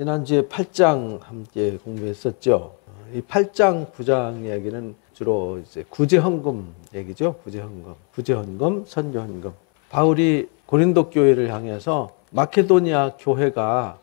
지난주에 8장 함께 공부했었죠. 이 8장, 9장 이야기는 주로 이제 구제헌금 얘기죠. 구제헌금, 선교헌금. 바울이 고린도 교회를 향해서 마케도니아 교회가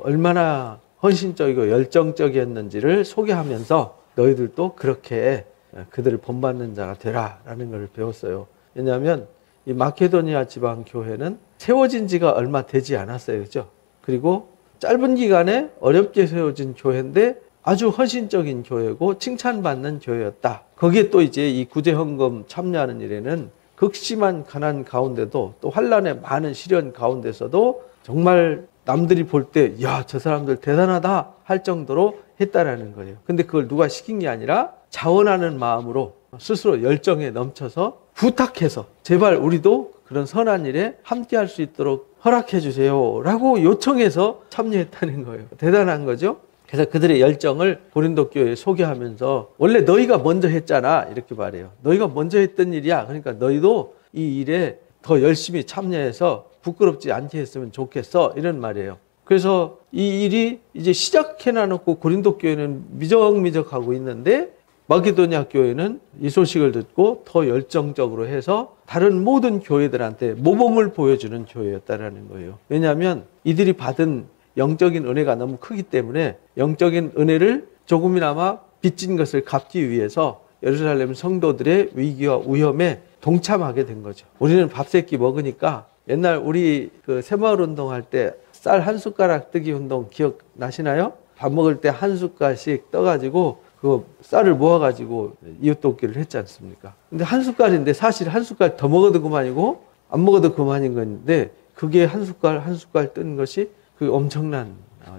얼마나 헌신적이고 열정적이었는지를 소개하면서 너희들도 그렇게 그들을 본받는 자가 되라라는 걸 배웠어요. 왜냐하면 이 마케도니아 지방 교회는 세워진 지가 얼마 되지 않았어요. 그죠? 그리고 짧은 기간에 어렵게 세워진 교회인데 아주 헌신적인 교회고 칭찬받는 교회였다. 거기에 또 이제 이 구제헌금 참여하는 일에는 극심한 가난 가운데도 또 환난의 많은 시련 가운데서도 정말 남들이 볼 때 야, 저 사람들 대단하다 할 정도로 했다라는 거예요. 근데 그걸 누가 시킨 게 아니라 자원하는 마음으로 스스로 열정에 넘쳐서 부탁해서 제발 우리도 그런 선한 일에 함께 할 수 있도록 허락해 주세요 라고 요청해서 참여했다는 거예요. 대단한 거죠. 그래서 그들의 열정을 고린도 교회에 소개하면서 원래 너희가 먼저 했잖아 이렇게 말해요. 너희가 먼저 했던 일이야. 그러니까 너희도 이 일에 더 열심히 참여해서 부끄럽지 않게 했으면 좋겠어 이런 말이에요. 그래서 이 일이 이제 시작해놔놓고 고린도 교회는 미적미적하고 있는데 마게도니아 교회는 이 소식을 듣고 더 열정적으로 해서 다른 모든 교회들한테 모범을 보여주는 교회였다라는 거예요. 왜냐하면 이들이 받은 영적인 은혜가 너무 크기 때문에 영적인 은혜를 조금이나마 빚진 것을 갚기 위해서 예루살렘 성도들의 위기와 위험에 동참하게 된 거죠. 우리는 밥 세끼 먹으니까 옛날 우리 그 새마을 운동할 때 쌀 한 숟가락 뜨기 운동 기억나시나요? 밥 먹을 때 한 숟갈씩 떠가지고 그 쌀을 모아가지고 이웃돕기를 했지 않습니까? 근데 한 숟갈인데 사실 한 숟갈 더 먹어도 그만이고 안 먹어도 그만인 건데 그게 한 숟갈 뜬 것이 그 엄청난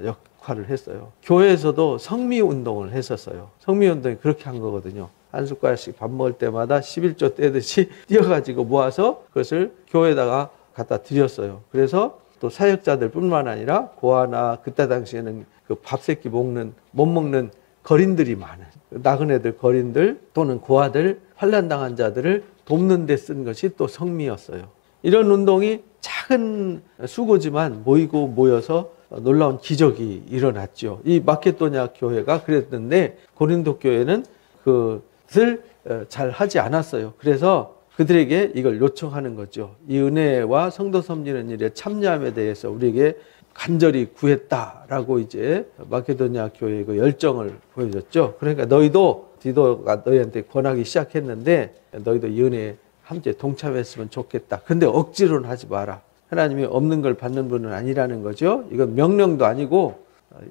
역할을 했어요. 교회에서도 성미운동을 했었어요. 성미운동이 그렇게 한 거거든요. 한 숟갈씩 밥 먹을 때마다 11조 떼듯이 띄어가지고 모아서 그것을 교회에다가 갖다 드렸어요. 그래서 또 사역자들 뿐만 아니라 고아나 그때 당시에는 그 밥새끼 못 먹는 거린들이 많은 나그네들 거린들 또는 고아들 환난당한 자들을 돕는 데 쓴 것이 또 성미였어요. 이런 운동이 작은 수고지만 모여서 놀라운 기적이 일어났죠. 이 마케도니아 교회가 그랬는데 고린도 교회는 그것을 잘 하지 않았어요. 그래서 그들에게 이걸 요청하는 거죠. 이 은혜와 성도 섬기는 일에 참여함에 대해서 우리에게 간절히 구했다라고 이제 마케도니아 교회의 그 열정을 보여줬죠. 그러니까 너희도 디도가 너희한테 권하기 시작했는데 너희도 이 은혜에 함께 동참했으면 좋겠다. 근데 억지로는 하지 마라. 하나님이 없는 걸 받는 분은 아니라는 거죠. 이건 명령도 아니고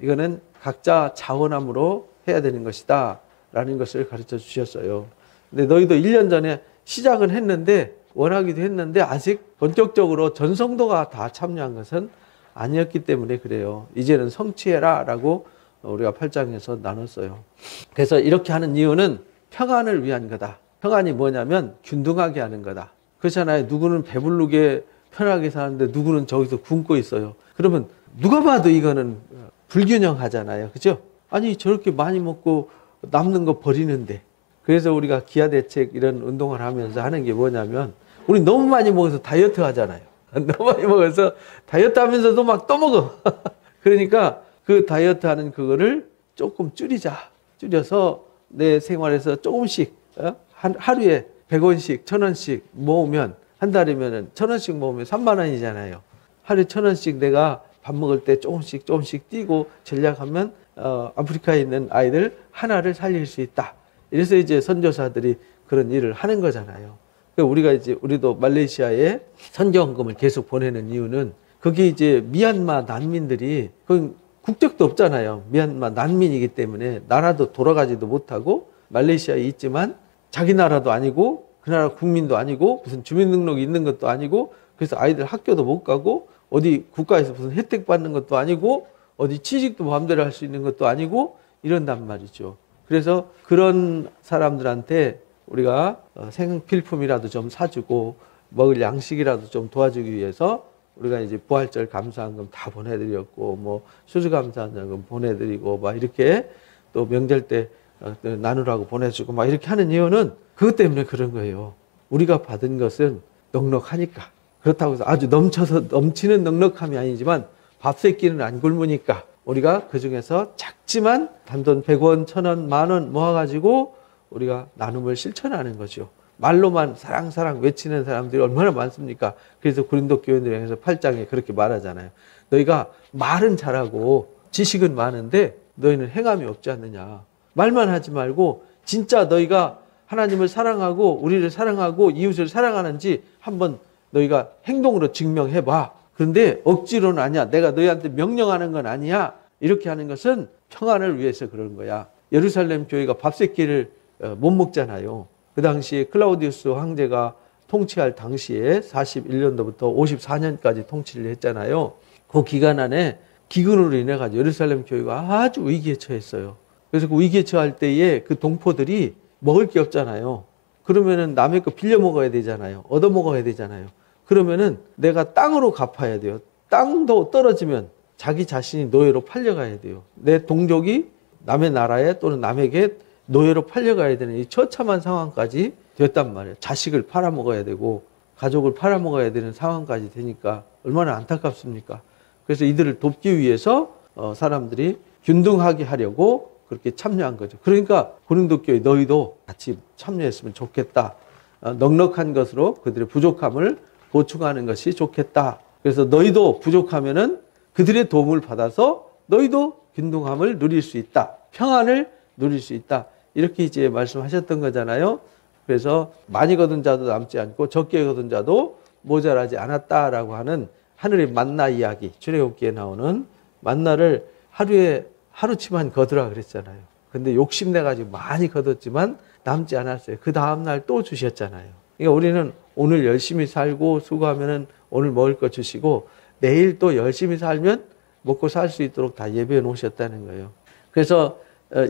이거는 각자 자원함으로 해야 되는 것이다 라는 것을 가르쳐 주셨어요. 근데 너희도 1년 전에 시작은 했는데 원하기도 했는데 아직 본격적으로 전 성도가 다 참여한 것은 아니었기 때문에 그래요. 이제는 성취해라 라고 우리가 8장에서 나눴어요. 그래서 이렇게 하는 이유는 평안을 위한 거다. 평안이 뭐냐면 균등하게 하는 거다. 그렇잖아요. 누구는 배부르게 편하게 사는데 누구는 저기서 굶고 있어요. 그러면 누가 봐도 이거는 불균형하잖아요. 그죠? 아니 저렇게 많이 먹고 남는 거 버리는데. 그래서 우리가 기아대책 이런 운동을 하면서 하는 게 뭐냐면 우리 너무 많이 먹어서 다이어트 하잖아요. 너무 많이 먹어서 다이어트 하면서도 막 또 먹어. 그러니까 그 다이어트 하는 그거를 조금 줄여서 내 생활에서 조금씩 하루에 100원씩 1000원씩 모으면 한 달이면 1000원씩 모으면 3만 원이잖아요. 하루에 1000원씩 내가 밥 먹을 때 조금씩 띄고 전략하면 아프리카에 있는 아이들 하나를 살릴 수 있다. 이래서 이제 선교사들이 그런 일을 하는 거잖아요. 우리도 말레이시아에 선교헌금을 계속 보내는 이유는 그게 이제 미얀마 난민들이 국적도 없잖아요. 미얀마 난민이기 때문에 나라도 돌아가지도 못하고 말레이시아에 있지만 자기 나라도 아니고 그 나라 국민도 아니고 무슨 주민등록이 있는 것도 아니고 그래서 아이들 학교도 못 가고 어디 국가에서 무슨 혜택 받는 것도 아니고 어디 취직도 마음대로 할 수 있는 것도 아니고 이런단 말이죠. 그래서 그런 사람들한테 우리가 생필품이라도 좀 사주고 먹을 양식이라도 좀 도와주기 위해서 우리가 이제 부활절 감사헌금 다 보내드렸고 뭐 수주감사헌금 보내드리고 막 이렇게 또 명절 때 나누라고 보내주고 막 이렇게 하는 이유는 그것 때문에 그런 거예요. 우리가 받은 것은 넉넉하니까. 그렇다고 해서 아주 넘치는 넉넉함이 아니지만 밥 세끼는 안 굶으니까 우리가 그 중에서 작지만 단돈 100원, 1000원, 만원 모아가지고 우리가 나눔을 실천하는 거죠. 말로만 사랑 사랑 외치는 사람들이 얼마나 많습니까? 그래서 고린도 교인들에 대해서 8장에 그렇게 말하잖아요. 너희가 말은 잘하고 지식은 많은데 너희는 행함이 없지 않느냐. 말만 하지 말고 진짜 너희가 하나님을 사랑하고 우리를 사랑하고 이웃을 사랑하는지 한번 너희가 행동으로 증명해봐. 그런데 억지로는 아니야. 내가 너희한테 명령하는 건 아니야. 이렇게 하는 것은 평안을 위해서 그런 거야. 예루살렘 교회가 밥 세끼를 못 먹잖아요. 그 당시에 클라우디우스 황제가 통치할 당시에 41년도부터 54년까지 통치를 했잖아요. 그 기간 안에 기근으로 인해 가지고 예루살렘 교회가 아주 위기에 처했어요. 그래서 그 위기에 처할 때에 그 동포들이 먹을 게 없잖아요. 그러면은 남의 거 빌려 먹어야 되잖아요. 얻어 먹어야 되잖아요. 그러면은 내가 땅으로 갚아야 돼요. 땅도 떨어지면 자기 자신이 노예로 팔려가야 돼요. 내 동족이 남의 나라에 또는 남에게 노예로 팔려가야 되는 이 처참한 상황까지 되었단 말이에요. 자식을 팔아먹어야 되고 가족을 팔아먹어야 되는 상황까지 되니까 얼마나 안타깝습니까? 그래서 이들을 돕기 위해서 사람들이 균등하게 하려고 그렇게 참여한 거죠. 그러니까 고린도 교회 너희도 같이 참여했으면 좋겠다. 넉넉한 것으로 그들의 부족함을 보충하는 것이 좋겠다. 그래서 너희도 부족하면은 그들의 도움을 받아서 너희도 균등함을 누릴 수 있다. 평안을 누릴 수 있다. 이렇게 이제 말씀하셨던 거잖아요. 그래서 많이 거둔 자도 남지 않고 적게 거둔 자도 모자라지 않았다라고 하는 하늘의 만나 이야기, 출애굽기에 나오는 만나를 하루치만 거두라 그랬잖아요. 근데 욕심내가지고 많이 거뒀지만 남지 않았어요. 그 다음날 또 주셨잖아요. 그러니까 우리는 오늘 열심히 살고 수고하면은 오늘 먹을 거 주시고 내일 또 열심히 살면 먹고 살 수 있도록 다 예배해 놓으셨다는 거예요. 그래서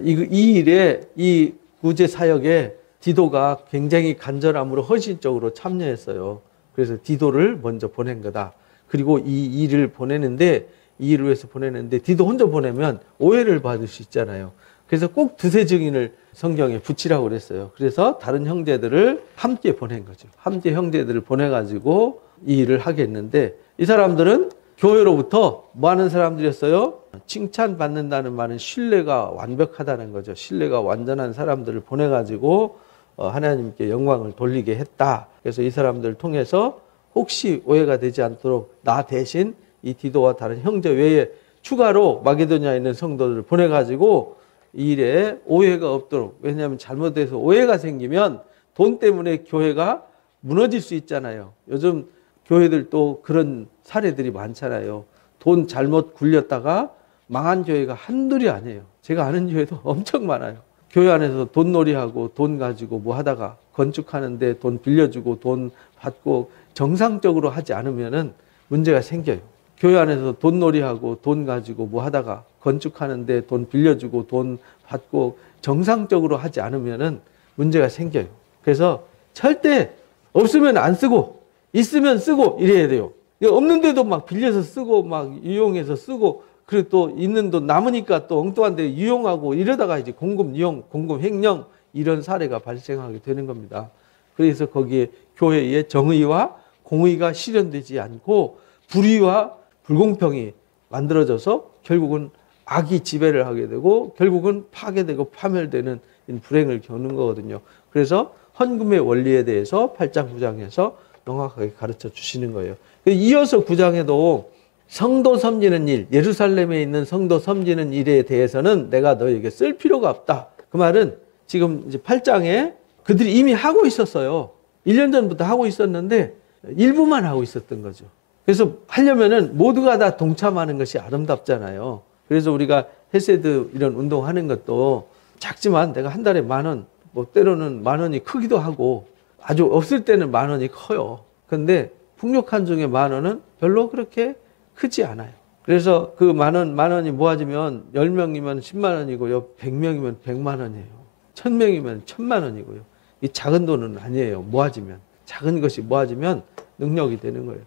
이 일에, 이 구제 사역에 디도가 굉장히 간절함으로 헌신적으로 참여했어요. 그래서 디도를 먼저 보낸 거다. 그리고 이 일을 보내는데, 이 일을 위해서 보내는데 디도 혼자 보내면 오해를 받을 수 있잖아요. 그래서 꼭 두세 증인을 성경에 붙이라고 그랬어요. 그래서 다른 형제들을 함께 보낸 거죠. 함께 형제들을 보내가지고 이 일을 하겠는데, 이 사람들은 교회로부터 뭐 하는 사람들이었어요? 칭찬받는다는 말은 신뢰가 완벽하다는 거죠. 신뢰가 완전한 사람들을 보내가지고 하나님께 영광을 돌리게 했다. 그래서 이 사람들을 통해서 혹시 오해가 되지 않도록 나 대신 이 디도와 다른 형제 외에 추가로 마게도냐에 있는 성도들을 보내가지고 이 일에 오해가 없도록. 왜냐하면 잘못해서 오해가 생기면 돈 때문에 교회가 무너질 수 있잖아요. 요즘 교회들도 그런 사례들이 많잖아요. 돈 잘못 굴렸다가 망한 교회가 한둘이 아니에요. 제가 아는 교회도 엄청 많아요. 교회 안에서 돈놀이하고 돈 가지고 뭐 하다가 건축하는데 돈 빌려주고 돈 받고 정상적으로 하지 않으면은 문제가 생겨요. 교회 안에서 돈놀이하고 돈 가지고 뭐 하다가 건축하는데 돈 빌려주고 돈 받고 정상적으로 하지 않으면은 문제가 생겨요. 그래서 절대 없으면 안 쓰고 있으면 쓰고 이래야 돼요. 없는데도 막 빌려서 쓰고 막 유용해서 쓰고, 그리고 또 있는 돈 남으니까 또 엉뚱한 데 유용하고 이러다가 이제 공금 유용, 공금 횡령 이런 사례가 발생하게 되는 겁니다. 그래서 거기에 교회의 정의와 공의가 실현되지 않고 불의와 불공평이 만들어져서 결국은 악이 지배를 하게 되고 결국은 파괴되고 파멸되는 불행을 겪는 거거든요. 그래서 헌금의 원리에 대해서 8장 9장에서 명확하게 가르쳐 주시는 거예요. 이어서 9장에도 성도 섬기는 일, 예루살렘에 있는 성도 섬기는 일에 대해서는 내가 너에게 쓸 필요가 없다. 그 말은 지금 이제 8장에 그들이 이미 하고 있었어요. 1년 전부터 하고 있었는데 일부만 하고 있었던 거죠. 그래서 하려면은 모두가 다 동참하는 것이 아름답잖아요. 그래서 우리가 헤세드 이런 운동하는 것도 작지만 내가 한 달에 10,000원, 뭐 때로는 10,000원이 크기도 하고 아주 없을 때는 10,000원이 커요. 근데 풍족한 중에 10,000원은 별로 그렇게 크지 않아요. 그래서 그 10,000원이 모아지면 10명이면 10만 원이고요. 100명이면 100만 원이에요. 1000명이면 1000만 원이고요. 이 작은 돈은 아니에요. 모아지면. 작은 것이 모아지면 능력이 되는 거예요.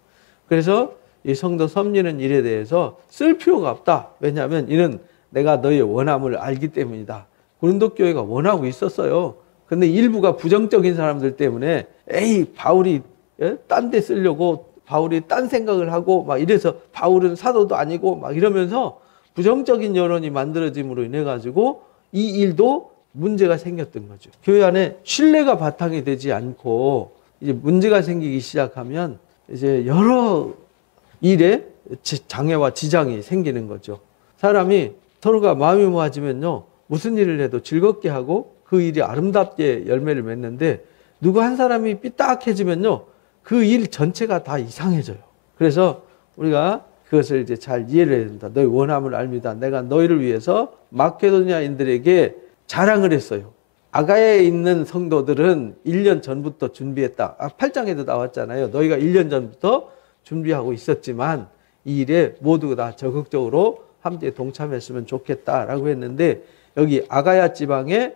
그래서 이 성도 섬기는 일에 대해서 쓸 필요가 없다. 왜냐하면 이는 내가 너의 원함을 알기 때문이다. 고린도 교회가 원하고 있었어요. 근데 일부가 부정적인 사람들 때문에 바울이 딴 데 쓰려고 바울이 딴 생각을 하고 막 이래서 바울은 사도도 아니고 막 이러면서 부정적인 여론이 만들어짐으로 인해 가지고 이 일도 문제가 생겼던 거죠. 교회 안에 신뢰가 바탕이 되지 않고 이제 문제가 생기기 시작하면 이제 여러 일에 장애와 지장이 생기는 거죠. 사람이 서로가 마음이 모아지면요, 무슨 일을 해도 즐겁게 하고 그 일이 아름답게 열매를 맺는데, 누구 한 사람이 삐딱해지면요, 그 일 전체가 다 이상해져요. 그래서 우리가 그것을 이제 잘 이해를 해야 된다. 너희 원함을 알미다. 내가 너희를 위해서 마케도니아인들에게 자랑을 했어요. 아가야에 있는 성도들은 1년 전부터 준비했다. 8장에도 나왔잖아요. 너희가 1년 전부터 준비하고 있었지만 이 일에 모두 다 적극적으로 함께 동참했으면 좋겠다라고 했는데, 여기 아가야 지방이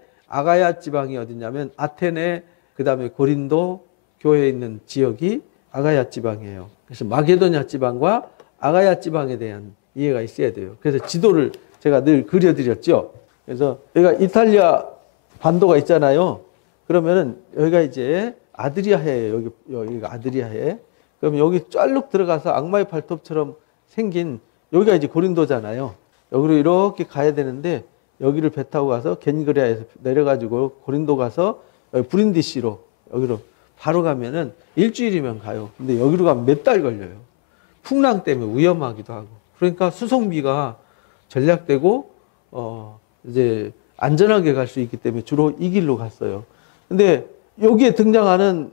어디냐면 아테네, 그 다음에 고린도 교회에 있는 지역이 아가야 지방이에요. 그래서 마게도냐 지방과 아가야 지방에 대한 이해가 있어야 돼요. 그래서 지도를 제가 늘 그려드렸죠. 그래서 여기가 이탈리아 반도가 있잖아요. 그러면은 여기가 이제 아드리아해예요. 여기가 아드리아해. 그럼 여기 쫙 들어가서 악마의 발톱처럼 생긴 여기가 이제 고린도잖아요. 여기로 이렇게 가야 되는데 여기를 배 타고 가서 겐그레아에서 내려가지고 고린도 가서 여기 브린디시로 여기로 바로 가면은 일주일이면 가요. 근데 여기로 가면 몇 달 걸려요. 풍랑 때문에 위험하기도 하고. 그러니까 수송비가 전략되고 이제 안전하게 갈 수 있기 때문에 주로 이 길로 갔어요. 근데 여기에 등장하는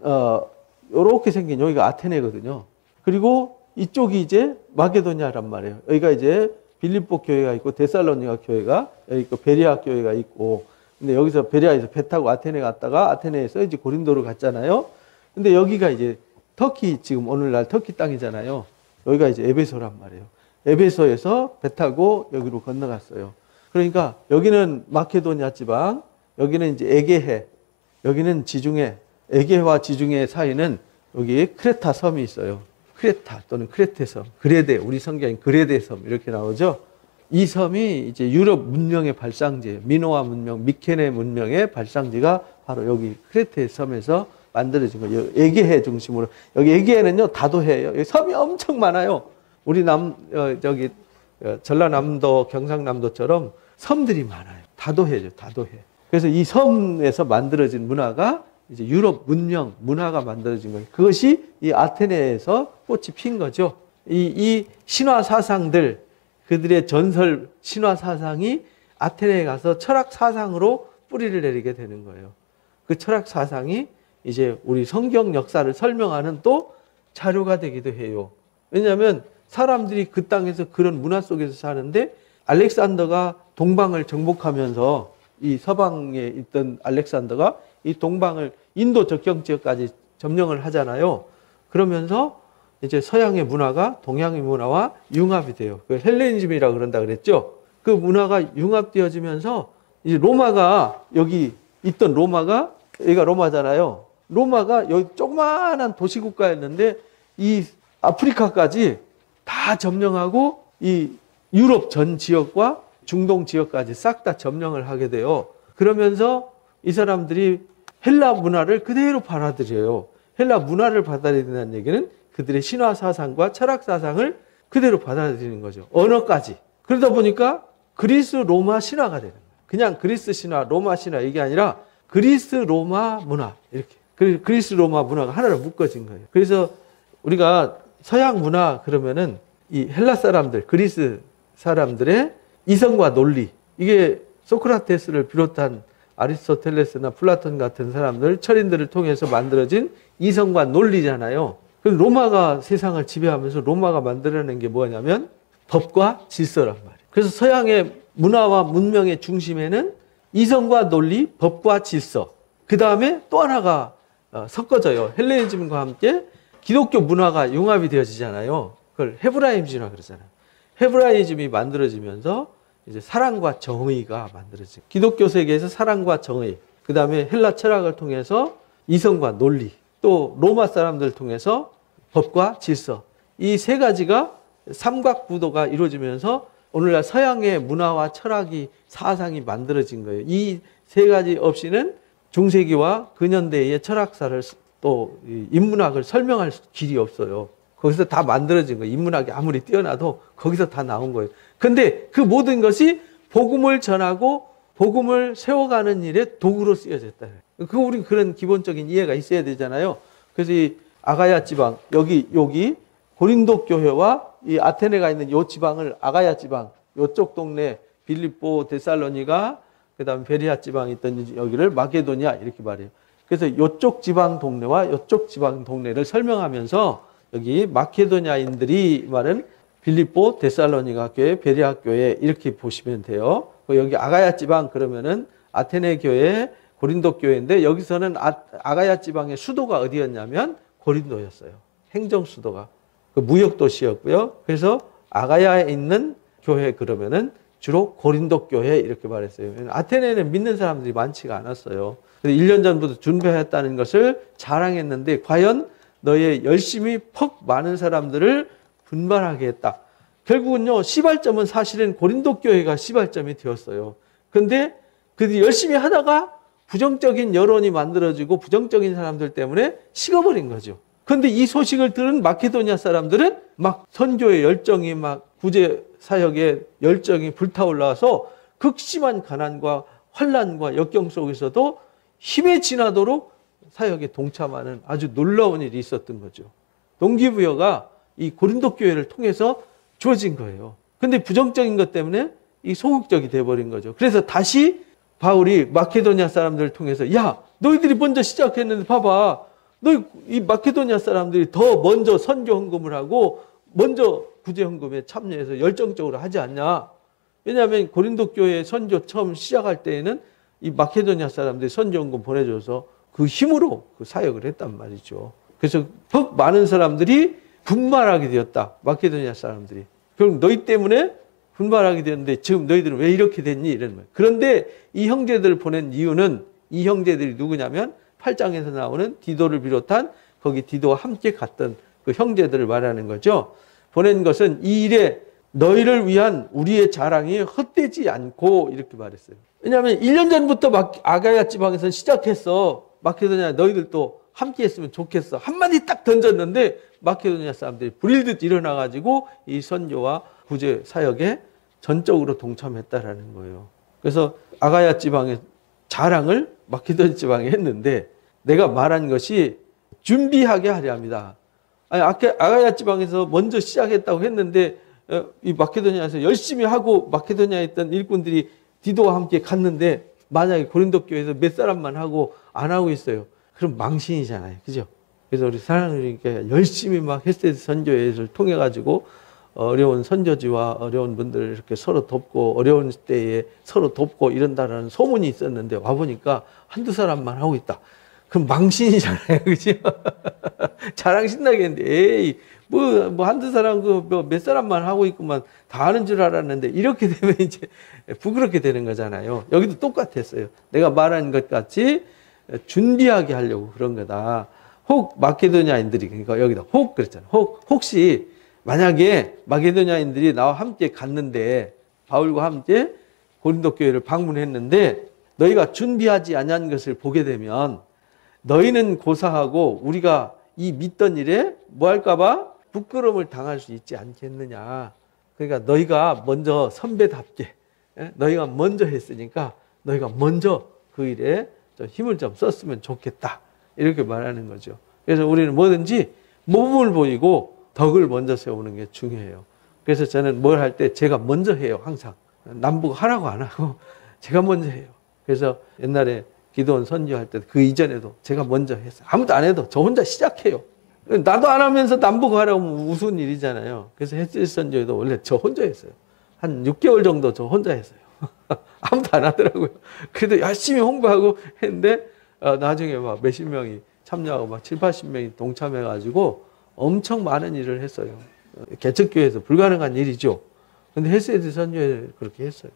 요렇게 생긴 여기가 아테네거든요. 그리고 이쪽이 이제 마게도냐란 말이에요. 여기가 이제 빌립보 교회가 있고 데살로니가 교회가 여기 있고 베레아 교회가 있고, 근데 여기서 베레아에서 배 타고 아테네 갔다가 아테네에서 이제 고린도로 갔잖아요. 근데 여기가 이제 터키, 지금 오늘날 터키 땅이잖아요. 여기가 이제 에베소란 말이에요. 에베소에서 배 타고 여기로 건너갔어요. 그러니까 여기는 마케도냐 지방, 여기는 이제 에게해, 여기는 지중해, 에게해와 지중해 사이는 여기에 크레타 섬이 있어요. 크레타 또는 크레테 섬, 그레데, 우리 성경에 그레데 섬 이렇게 나오죠. 이 섬이 이제 유럽 문명의 발상지예요. 미노아 문명, 미케네 문명의 발상지가 바로 여기 크레테 섬에서 만들어진 거예요. 에게해 중심으로. 여기 에게해는요 다도해예요. 여기 섬이 엄청 많아요. 우리 저기 전라남도, 경상남도처럼 섬들이 많아요. 다도해죠, 다도해. 그래서 이 섬에서 만들어진 문화가 이제 유럽 문명, 문화가 만들어진 거예요. 그것이 이 아테네에서 꽃이 핀 거죠. 이 신화 사상들, 그들의 전설 신화 사상이 아테네에 가서 철학 사상으로 뿌리를 내리게 되는 거예요. 그 철학 사상이 이제 우리 성경 역사를 설명하는 또 자료가 되기도 해요. 왜냐하면 사람들이 그 땅에서 그런 문화 속에서 사는데, 알렉산더가 동방을 정복하면서 이 서방에 있던 알렉산더가 이 동방을 인도 접경 지역까지 점령을 하잖아요. 그러면서 이제 서양의 문화가 동양의 문화와 융합이 돼요. 그 헬레니즘이라고 그런다 그랬죠. 그 문화가 융합되어지면서 이제 로마가, 여기 있던 로마가, 여기가 로마잖아요. 로마가 여기 조그마한 도시국가였는데 이 아프리카까지 다 점령하고 이 유럽 전 지역과 중동 지역까지 싹 다 점령을 하게 돼요. 그러면서 이 사람들이 헬라 문화를 그대로 받아들여요. 헬라 문화를 받아들인다는 얘기는 그들의 신화 사상과 철학 사상을 그대로 받아들이는 거죠. 언어까지. 그러다 보니까 그리스 로마 신화가 되는 거예요. 그냥 그리스 신화, 로마 신화 이게 아니라 그리스 로마 문화, 이렇게. 그리스 로마 문화가 하나로 묶어진 거예요. 그래서 우리가 서양 문화 그러면은 이 헬라 사람들, 그리스 사람들의 이성과 논리, 이게 소크라테스를 비롯한 아리스토텔레스나 플라톤 같은 사람들, 철인들을 통해서 만들어진 이성과 논리잖아요. 그래서 로마가 세상을 지배하면서 로마가 만들어낸 게 뭐냐면 법과 질서란 말이에요. 그래서 서양의 문화와 문명의 중심에는 이성과 논리, 법과 질서, 그 다음에 또 하나가 섞어져요. 헬레니즘과 함께 기독교 문화가 융합이 되어지잖아요. 그걸 헤브라이즘이라고 그러잖아요. 헤브라이즘이 만들어지면서 이제 사랑과 정의가 만들어지고, 기독교 세계에서 사랑과 정의, 그 다음에 헬라 철학을 통해서 이성과 논리, 또 로마 사람들 통해서 법과 질서, 이 세 가지가 삼각구도가 이루어지면서 오늘날 서양의 문화와 철학이, 사상이 만들어진 거예요. 이 세 가지 없이는 중세기와 근현대의 철학사를, 또 인문학을 설명할 길이 없어요. 거기서 다 만들어진 거예요. 인문학이 아무리 뛰어나도 거기서 다 나온 거예요. 근데 그 모든 것이 복음을 전하고 복음을 세워가는 일에 도구로 쓰여졌다. 우리 그런 기본적인 이해가 있어야 되잖아요. 그래서 이 아가야 지방, 여기 고린도 교회와 이 아테네가 있는 요 지방을 아가야 지방, 요쪽 동네 빌립보, 데살로니가, 그다음에 베리아 지방이 있던 여기를 마게도냐 이렇게 말해요. 그래서 요쪽 지방 동네와 요쪽 지방 동네를 설명하면서 여기 마케도냐인들이 말은 빌립보, 데살로니가 교회, 베리아 교회 이렇게 보시면 돼요. 여기 아가야 지방 그러면은 아테네 교회, 고린도 교회인데 여기서는 아가야 지방의 수도가 어디였냐면 고린도였어요. 행정 수도가 그 무역 도시였고요. 그래서 아가야에 있는 교회 그러면은 주로 고린도 교회 이렇게 말했어요. 아테네는 믿는 사람들이 많지가 않았어요. 그래서 1년 전부터 준비했다는 것을 자랑했는데 과연 너의 열심히 퍽 많은 사람들을 분발하게 했다. 결국은요, 시발점은 사실은 고린도 교회가 시발점이 되었어요. 그런데 그들이 열심히 하다가 부정적인 여론이 만들어지고 부정적인 사람들 때문에 식어버린 거죠. 그런데 이 소식을 들은 마케도니아 사람들은 막 선교의 열정이 막 구제 사역의 열정이 불타올라서 극심한 가난과 환난과 역경 속에서도 힘에 지나도록 사역에 동참하는 아주 놀라운 일이 있었던 거죠. 동기부여가 이 고린도 교회를 통해서 주어진 거예요. 근데 부정적인 것 때문에 이 소극적이 돼버린 거죠. 그래서 다시 바울이 마케도니아 사람들을 통해서 야, 너희들이 먼저 시작했는데 봐봐. 너희 이 마케도니아 사람들이 더 먼저 선교 헌금을 하고 먼저 구제 헌금에 참여해서 열정적으로 하지 않냐. 왜냐하면 고린도 교회 선교 처음 시작할 때에는 이 마케도니아 사람들이 선교 헌금 보내줘서 그 힘으로 그 사역을 했단 말이죠. 그래서 더 많은 사람들이 분발하게 되었다. 마케도니아 사람들이. 결국 너희 때문에 분발하게 되었는데 지금 너희들은 왜 이렇게 됐니? 이런 거예요. 그런데 이 형제들을 보낸 이유는 이 형제들이 누구냐면 8장에서 나오는 디도를 비롯한 거기 디도와 함께 갔던 그 형제들을 말하는 거죠. 보낸 것은 이 일에 너희를 위한 우리의 자랑이 헛되지 않고 이렇게 말했어요. 왜냐하면 1년 전부터 아가야 지방에서 시작했어. 마케도니아 너희들도 함께 했으면 좋겠어. 한마디 딱 던졌는데 마케도니아 사람들이 불일듯 일어나가지고 이 선교와 구제 사역에 전적으로 동참했다라는 거예요. 그래서 아가야 지방의 자랑을 마케도니아 지방에 했는데 내가 말한 것이 준비하게 하려 합니다. 아니, 아가야 지방에서 먼저 시작했다고 했는데 이 마케도니아에서 열심히 하고 마케도니아에 있던 일꾼들이 디도와 함께 갔는데 만약에 고린도 교회에서 몇 사람만 하고 안 하고 있어요. 그럼 망신이잖아요. 그죠? 그래서 우리 사랑하는 교회 열심히 막 헤세드 선교회를 통해 가지고 어려운 선교지와 어려운 분들을 이렇게 서로 돕고 어려운 때에 서로 돕고 이런다라는 소문이 있었는데 와보니까 한두 사람만 하고 있다. 그럼 망신이잖아요. 그죠? 자랑 신나겠는데 에이 뭐 한두 사람 몇 사람만 하고 있구만 다 하는 줄 알았는데 이렇게 되면 이제 부끄럽게 되는 거잖아요. 여기도 똑같았어요. 내가 말한 것 같이 준비하게 하려고 그런 거다. 혹 마케도니아인들이 그러니까 여기다 혹 그랬잖아요. 혹시 만약에 마케도니아인들이 나와 함께 갔는데 바울과 함께 고린도 교회를 방문했는데 너희가 준비하지 아니한 것을 보게 되면 너희는 고사하고 우리가 이 믿던 일에 뭐 할까봐 부끄러움을 당할 수 있지 않겠느냐. 그러니까 너희가 먼저 선배답게 너희가 먼저 했으니까 너희가 먼저 그 일에 힘을 좀 썼으면 좋겠다. 이렇게 말하는 거죠. 그래서 우리는 뭐든지 모범을 보이고 덕을 먼저 세우는 게 중요해요. 그래서 저는 뭘 할 때 제가 먼저 해요. 항상. 남보고 하라고 안 하고 제가 먼저 해요. 그래서 옛날에 기도원 선교할 때 그 이전에도 제가 먼저 했어요. 아무도 안 해도 저 혼자 시작해요. 나도 안 하면서 남보고 하라고 하면 우스운 일이잖아요. 그래서 햇질 선교에도 원래 저 혼자 했어요. 한 6개월 정도 저 혼자 했어요. 아무도 안 하더라고요. 그래도 열심히 홍보하고 했는데 나중에 막 몇십 명이 참여하고 막 7, 80명이 동참해가지고 엄청 많은 일을 했어요. 개척교회에서 불가능한 일이죠. 근데 햇질 선교에 그렇게 했어요.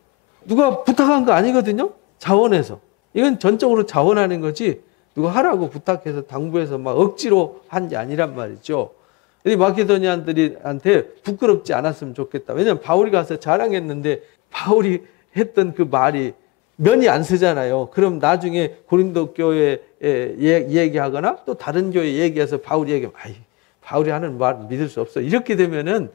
누가 부탁한 거 아니거든요. 자원해서. 이건 전적으로 자원하는 거지 누가 하라고 부탁해서 당부해서 막 억지로 한 게 아니란 말이죠. 이 마케도니아인들한테 부끄럽지 않았으면 좋겠다. 왜냐하면 바울이 가서 자랑했는데 바울이 했던 그 말이 면이 안 쓰잖아요. 그럼 나중에 고린도 교회에 얘기하거나 또 다른 교회 얘기해서 바울이 얘기하면 바울이 하는 말 믿을 수 없어. 이렇게 되면은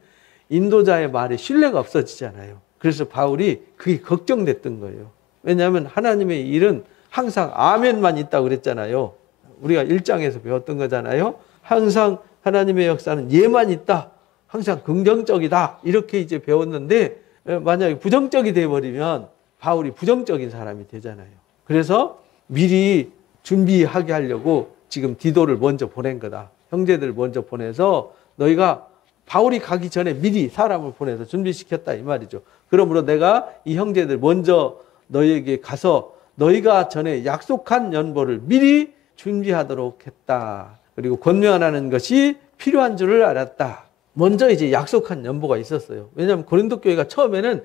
인도자의 말에 신뢰가 없어지잖아요. 그래서 바울이 그게 걱정됐던 거예요. 왜냐하면 하나님의 일은 항상 아멘만 있다고 그랬잖아요. 우리가 1장에서 배웠던 거잖아요. 항상 하나님의 역사는 예만 있다. 항상 긍정적이다. 이렇게 이제 배웠는데 만약에 부정적이 돼버리면 바울이 부정적인 사람이 되잖아요. 그래서 미리 준비하게 하려고 지금 디도를 먼저 보낸 거다. 형제들 먼저 보내서 너희가 바울이 가기 전에 미리 사람을 보내서 준비시켰다 이 말이죠. 그러므로 내가 이 형제들 먼저 너희에게 가서 너희가 전에 약속한 연보를 미리 준비하도록 했다. 그리고 권면하는 것이 필요한 줄을 알았다. 먼저 이제 약속한 연보가 있었어요. 왜냐하면 고린도 교회가 처음에는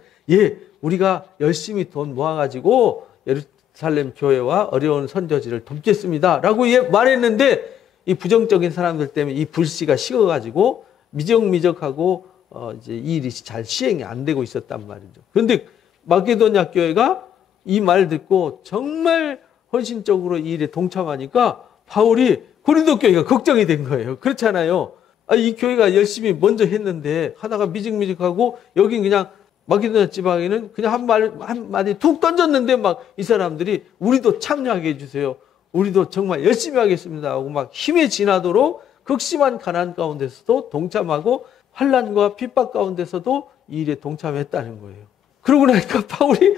우리가 열심히 돈 모아가지고 예루살렘 교회와 어려운 선교지를 돕겠습니다. 라고 말했는데 이 부정적인 사람들 때문에 이 불씨가 식어가지고 미적미적하고 이제 이 일이 잘 시행이 안 되고 있었단 말이죠. 그런데 마게도냐 교회가 이 말 듣고 정말 헌신적으로 이 일에 동참하니까 바울이 고린도 교회가 걱정이 된 거예요. 그렇잖아요. 이 교회가 열심히 먼저 했는데 하다가 미적미적하고 여긴 그냥 마게도냐 지방에는 그냥 한마디 툭 던졌는데 막 이 사람들이 우리도 참여하게 해주세요. 우리도 정말 열심히 하겠습니다 하고 막 힘에 지나도록 극심한 가난 가운데서도 동참하고 환난과 핍박 가운데서도 이 일에 동참했다는 거예요. 그러고 나니까 바울이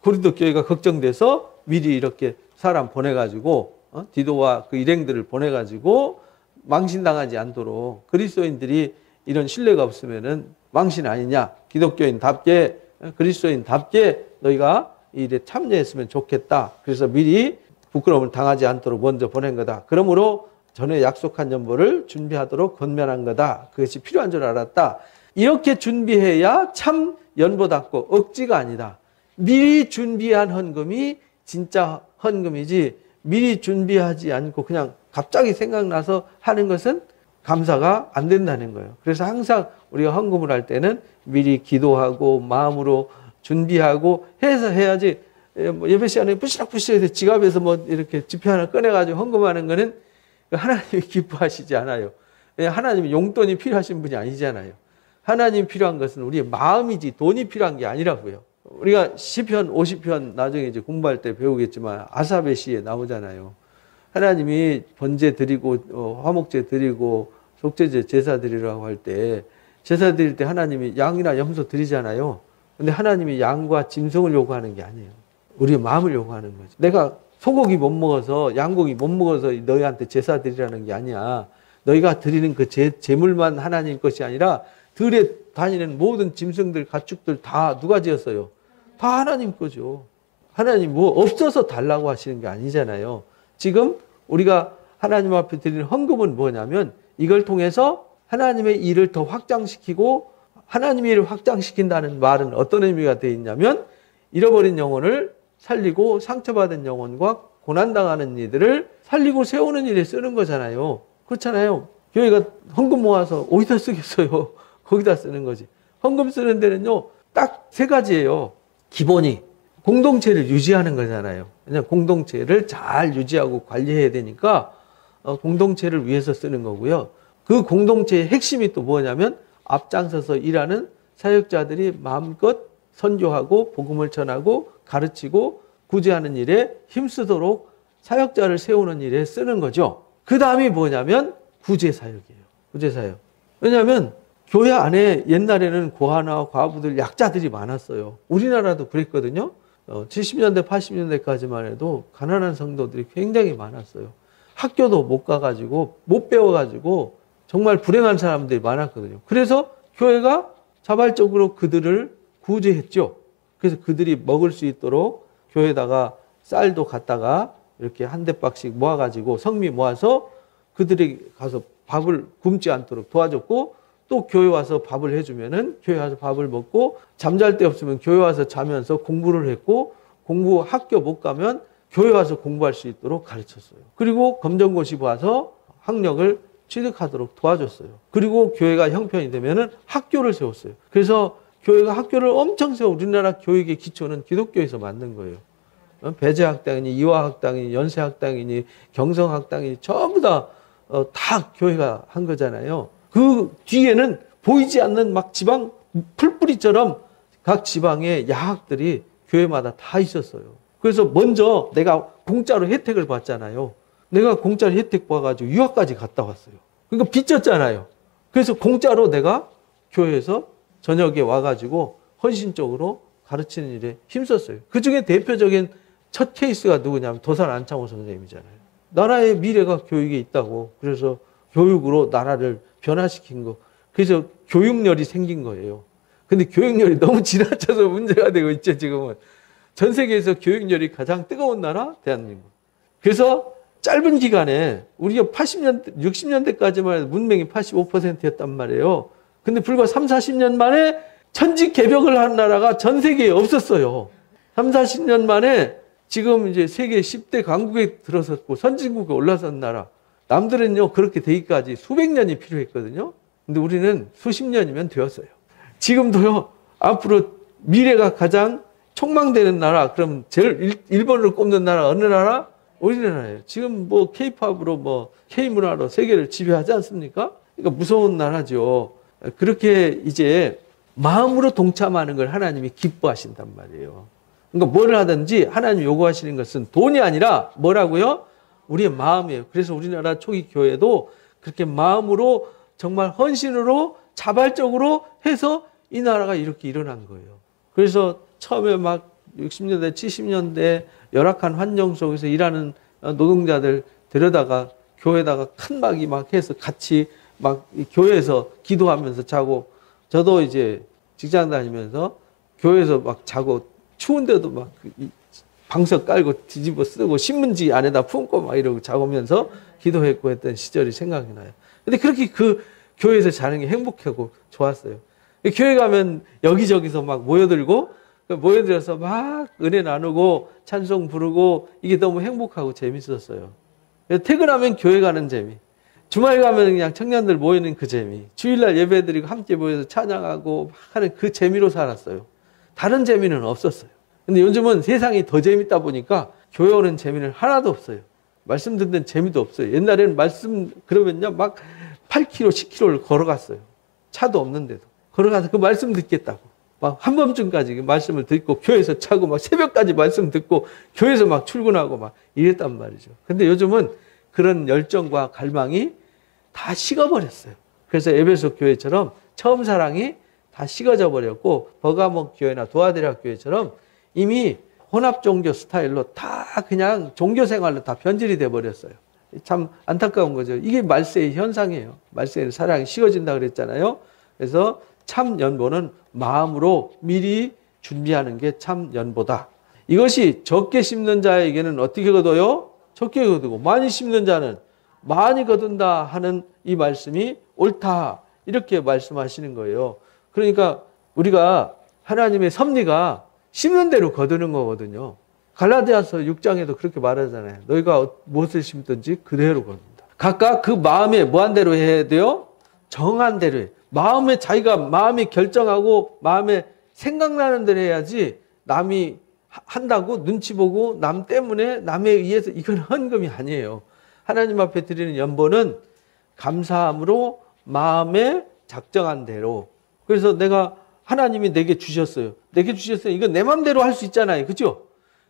고린도 교회가 걱정돼서 미리 이렇게 사람 보내가지고 디도와 그 일행들을 보내가지고 망신당하지 않도록 그리스도인들이 이런 신뢰가 없으면은 망신 아니냐. 기독교인답게 그리스도인답게 너희가 이 일에 참여했으면 좋겠다. 그래서 미리 부끄러움을 당하지 않도록 먼저 보낸 거다. 그러므로 전에 약속한 연보를 준비하도록 권면한 거다. 그것이 필요한 줄 알았다. 이렇게 준비해야 참 연보답고 억지가 아니다. 미리 준비한 헌금이 진짜 헌금이지 미리 준비하지 않고 그냥 갑자기 생각나서 하는 것은 감사가 안 된다는 거예요. 그래서 항상 우리가 헌금을 할 때는 미리 기도하고 마음으로 준비하고 해서 해야지 예배 시간에 부시락부시락 지갑에서 뭐 이렇게 지폐 하나 꺼내가지고 헌금하는 거는 하나님이 기뻐하시지 않아요. 하나님이 용돈이 필요하신 분이 아니잖아요. 하나님이 필요한 것은 우리의 마음이지 돈이 필요한 게 아니라고요. 우리가 시편 50편 나중에 이제 공부할 때 배우겠지만 아삽의 시에 나오잖아요. 하나님이 번제 드리고 화목제 드리고 속죄제 제사 드리라고 할 때 제사 드릴 때 하나님이 양이나 염소 드리잖아요. 근데 하나님이 양과 짐승을 요구하는 게 아니에요. 우리의 마음을 요구하는 거죠. 내가 소고기 못 먹어서 양고기 못 먹어서 너희한테 제사 드리라는 게 아니야. 너희가 드리는 그 제물만 하나님 것이 아니라 들에 다니는 모든 짐승들 가축들 다 누가 지었어요? 다 하나님 거죠. 하나님 뭐 없어서 달라고 하시는 게 아니잖아요. 지금 우리가 하나님 앞에 드리는 헌금은 뭐냐면 이걸 통해서 하나님의 일을 더 확장시키고 하나님의 일을 확장시킨다는 말은 어떤 의미가 되어 있냐면 잃어버린 영혼을 살리고 상처받은 영혼과 고난당하는 이들을 살리고 세우는 일에 쓰는 거잖아요. 그렇잖아요. 교회가 헌금 모아서 어디다 쓰겠어요? 거기다 쓰는 거지. 헌금 쓰는 데는요, 딱 세 가지예요. 기본이 공동체를 유지하는 거잖아요. 왜냐하면 공동체를 잘 유지하고 관리해야 되니까 공동체를 위해서 쓰는 거고요. 그 공동체의 핵심이 또 뭐냐면 앞장서서 일하는 사역자들이 마음껏 선교하고 복음을 전하고 가르치고 구제하는 일에 힘쓰도록 사역자를 세우는 일에 쓰는 거죠. 그 다음이 뭐냐면 구제사역이에요. 구제사역. 왜냐하면 교회 안에 옛날에는 고아나 과부들 약자들이 많았어요. 우리나라도 그랬거든요. 70년대 80년대까지만 해도 가난한 성도들이 굉장히 많았어요. 학교도 못 가가지고 못 배워가지고 정말 불행한 사람들이 많았거든요. 그래서 교회가 자발적으로 그들을 구제했죠. 그래서 그들이 먹을 수 있도록 교회에다가 쌀도 갖다가 이렇게 한 대박씩 모아가지고 성미 모아서 그들이 가서 밥을 굶지 않도록 도와줬고 또 교회 와서 밥을 해주면은 교회 와서 밥을 먹고 잠잘 데 없으면 교회 와서 자면서 공부를 했고 공부 학교 못 가면 교회 와서 공부할 수 있도록 가르쳤어요. 그리고 검정고시 와서 학력을 취득하도록 도와줬어요. 그리고 교회가 형편이 되면은 학교를 세웠어요. 그래서 교회가 학교를 엄청 세워. 우리나라 교육의 기초는 기독교에서 만든 거예요. 배재학당이니 이화학당이니 연세학당이니 경성학당이니 전부 다 교회가 한 거잖아요. 그 뒤에는 보이지 않는 막 지방 풀뿌리처럼 각 지방에 야학들이 교회마다 다 있었어요. 그래서 먼저 내가 공짜로 혜택을 받잖아요. 내가 공짜로 혜택 받아가지고 유학까지 갔다 왔어요. 그러니까 빚졌잖아요. 그래서 공짜로 내가 교회에서 저녁에 와가지고 헌신적으로 가르치는 일에 힘썼어요. 그 중에 대표적인 첫 케이스가 누구냐면 도산 안창호 선생님이잖아요. 나라의 미래가 교육에 있다고. 그래서 교육으로 나라를 변화시킨 거. 그래서 교육열이 생긴 거예요. 근데 교육열이 너무 지나쳐서 문제가 되고 있죠, 지금은. 전 세계에서 교육열이 가장 뜨거운 나라? 대한민국. 그래서 짧은 기간에 우리가 80년대, 60년대까지만 해도 문맹이 85%였단 말이에요. 근데 불과 3, 40년 만에 천지 개벽을 한 나라가 전 세계에 없었어요. 3, 40년 만에 지금 이제 세계 10대 강국에 들어섰고 선진국에 올라선 나라. 남들은요, 그렇게 되기까지 수백 년이 필요했거든요. 근데 우리는 수십 년이면 되었어요. 지금도요, 앞으로 미래가 가장 촉망되는 나라, 그럼 제일 1번으로 꼽는 나라, 어느 나라? 우리나라예요. 지금 뭐 K-팝으로 뭐 K-문화로 세계를 지배하지 않습니까? 그러니까 무서운 나라죠. 그렇게 이제 마음으로 동참하는 걸 하나님이 기뻐하신단 말이에요. 그러니까 뭘 하든지 하나님 요구하시는 것은 돈이 아니라 뭐라고요? 우리의 마음이에요. 그래서 우리나라 초기 교회도 그렇게 마음으로 정말 헌신으로 자발적으로 해서 이 나라가 이렇게 일어난 거예요. 그래서 처음에 막 60년대, 70년대 열악한 환경 속에서 일하는 노동자들 데려다가 교회에다가 큰 막이 막 해서 같이 막 교회에서 기도하면서 자고, 저도 이제 직장 다니면서 교회에서 막 자고 추운데도 막 방석 깔고 뒤집어 쓰고 신문지 안에다 품고 막 이러고 자고면서 기도했고 했던 시절이 생각이 나요. 근데 그렇게 그 교회에서 자는 게 행복하고 좋았어요. 교회 가면 여기저기서 막 모여들고, 모여들어서 막 은혜 나누고 찬송 부르고 이게 너무 행복하고 재밌었어요. 퇴근하면 교회 가는 재미, 주말 가면 그냥 청년들 모이는 그 재미, 주일날 예배드리고 함께 모여서 찬양하고 막 하는 그 재미로 살았어요. 다른 재미는 없었어요. 근데 요즘은 세상이 더 재밌다 보니까 교회 오는 재미는 하나도 없어요. 말씀 듣는 재미도 없어요. 옛날에는 말씀 그러면요 막 8km, 10km를 걸어갔어요. 차도 없는데도. 걸어가서 그 말씀 듣겠다고. 막 한밤중까지 말씀을 듣고 교회에서 자고 막 새벽까지 말씀 듣고 교회에서 막 출근하고 막 이랬단 말이죠. 근데 요즘은 그런 열정과 갈망이 다 식어버렸어요. 그래서 에베소 교회처럼 처음 사랑이 다 식어져 버렸고, 버가목 교회나 도아데라 교회처럼 이미 혼합 종교 스타일로 다 그냥 종교 생활로 다 변질이 돼 버렸어요. 참 안타까운 거죠. 이게 말세의 현상이에요. 말세의 사랑이 식어진다 그랬잖아요. 그래서 참 연보는 마음으로 미리 준비하는 게 참 연보다. 이것이 적게 심는 자에게는 어떻게 거둬요? 적게 거두고, 많이 심는 자는 많이 거둔다 하는 이 말씀이 옳다, 이렇게 말씀하시는 거예요. 그러니까 우리가 하나님의 섭리가 심는 대로 거두는 거거든요. 갈라디아서 6장에도 그렇게 말하잖아요. 너희가 무엇을 심든지 그대로 거둔다. 각각 그 마음에 뭐한 대로 해야 돼요? 정한 대로 해요. 마음에 자기가 마음이 결정하고 마음에 생각나는 대로 해야지, 남이 한다고 눈치 보고 남 때문에 남에 의해서, 이건 헌금이 아니에요. 하나님 앞에 드리는 연보는 감사함으로 마음에 작정한 대로. 그래서 내가 하나님이 내게 주셨어요. 내게 주셨어요. 이건 내 마음대로 할 수 있잖아요. 그렇죠?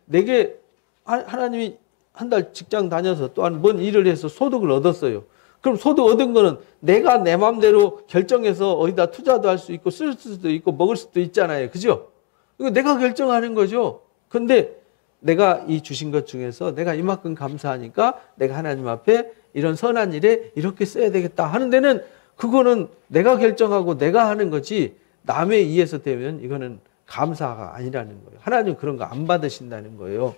내게 하나님이 한 달 직장 다녀서 또한 뭔 일을 해서 소득을 얻었어요. 그럼 소득 얻은 거는 내가 내 마음대로 결정해서 어디다 투자도 할 수 있고 쓸 수도 있고 먹을 수도 있잖아요. 그죠? 이거 내가 결정하는 거죠. 근데 내가 이 주신 것 중에서 내가 이만큼 감사하니까 내가 하나님 앞에 이런 선한 일에 이렇게 써야 되겠다 하는 데는, 그거는 내가 결정하고 내가 하는 거지 남에 의해서 되면 이거는 감사가 아니라는 거예요. 하나님은 그런 거 안 받으신다는 거예요.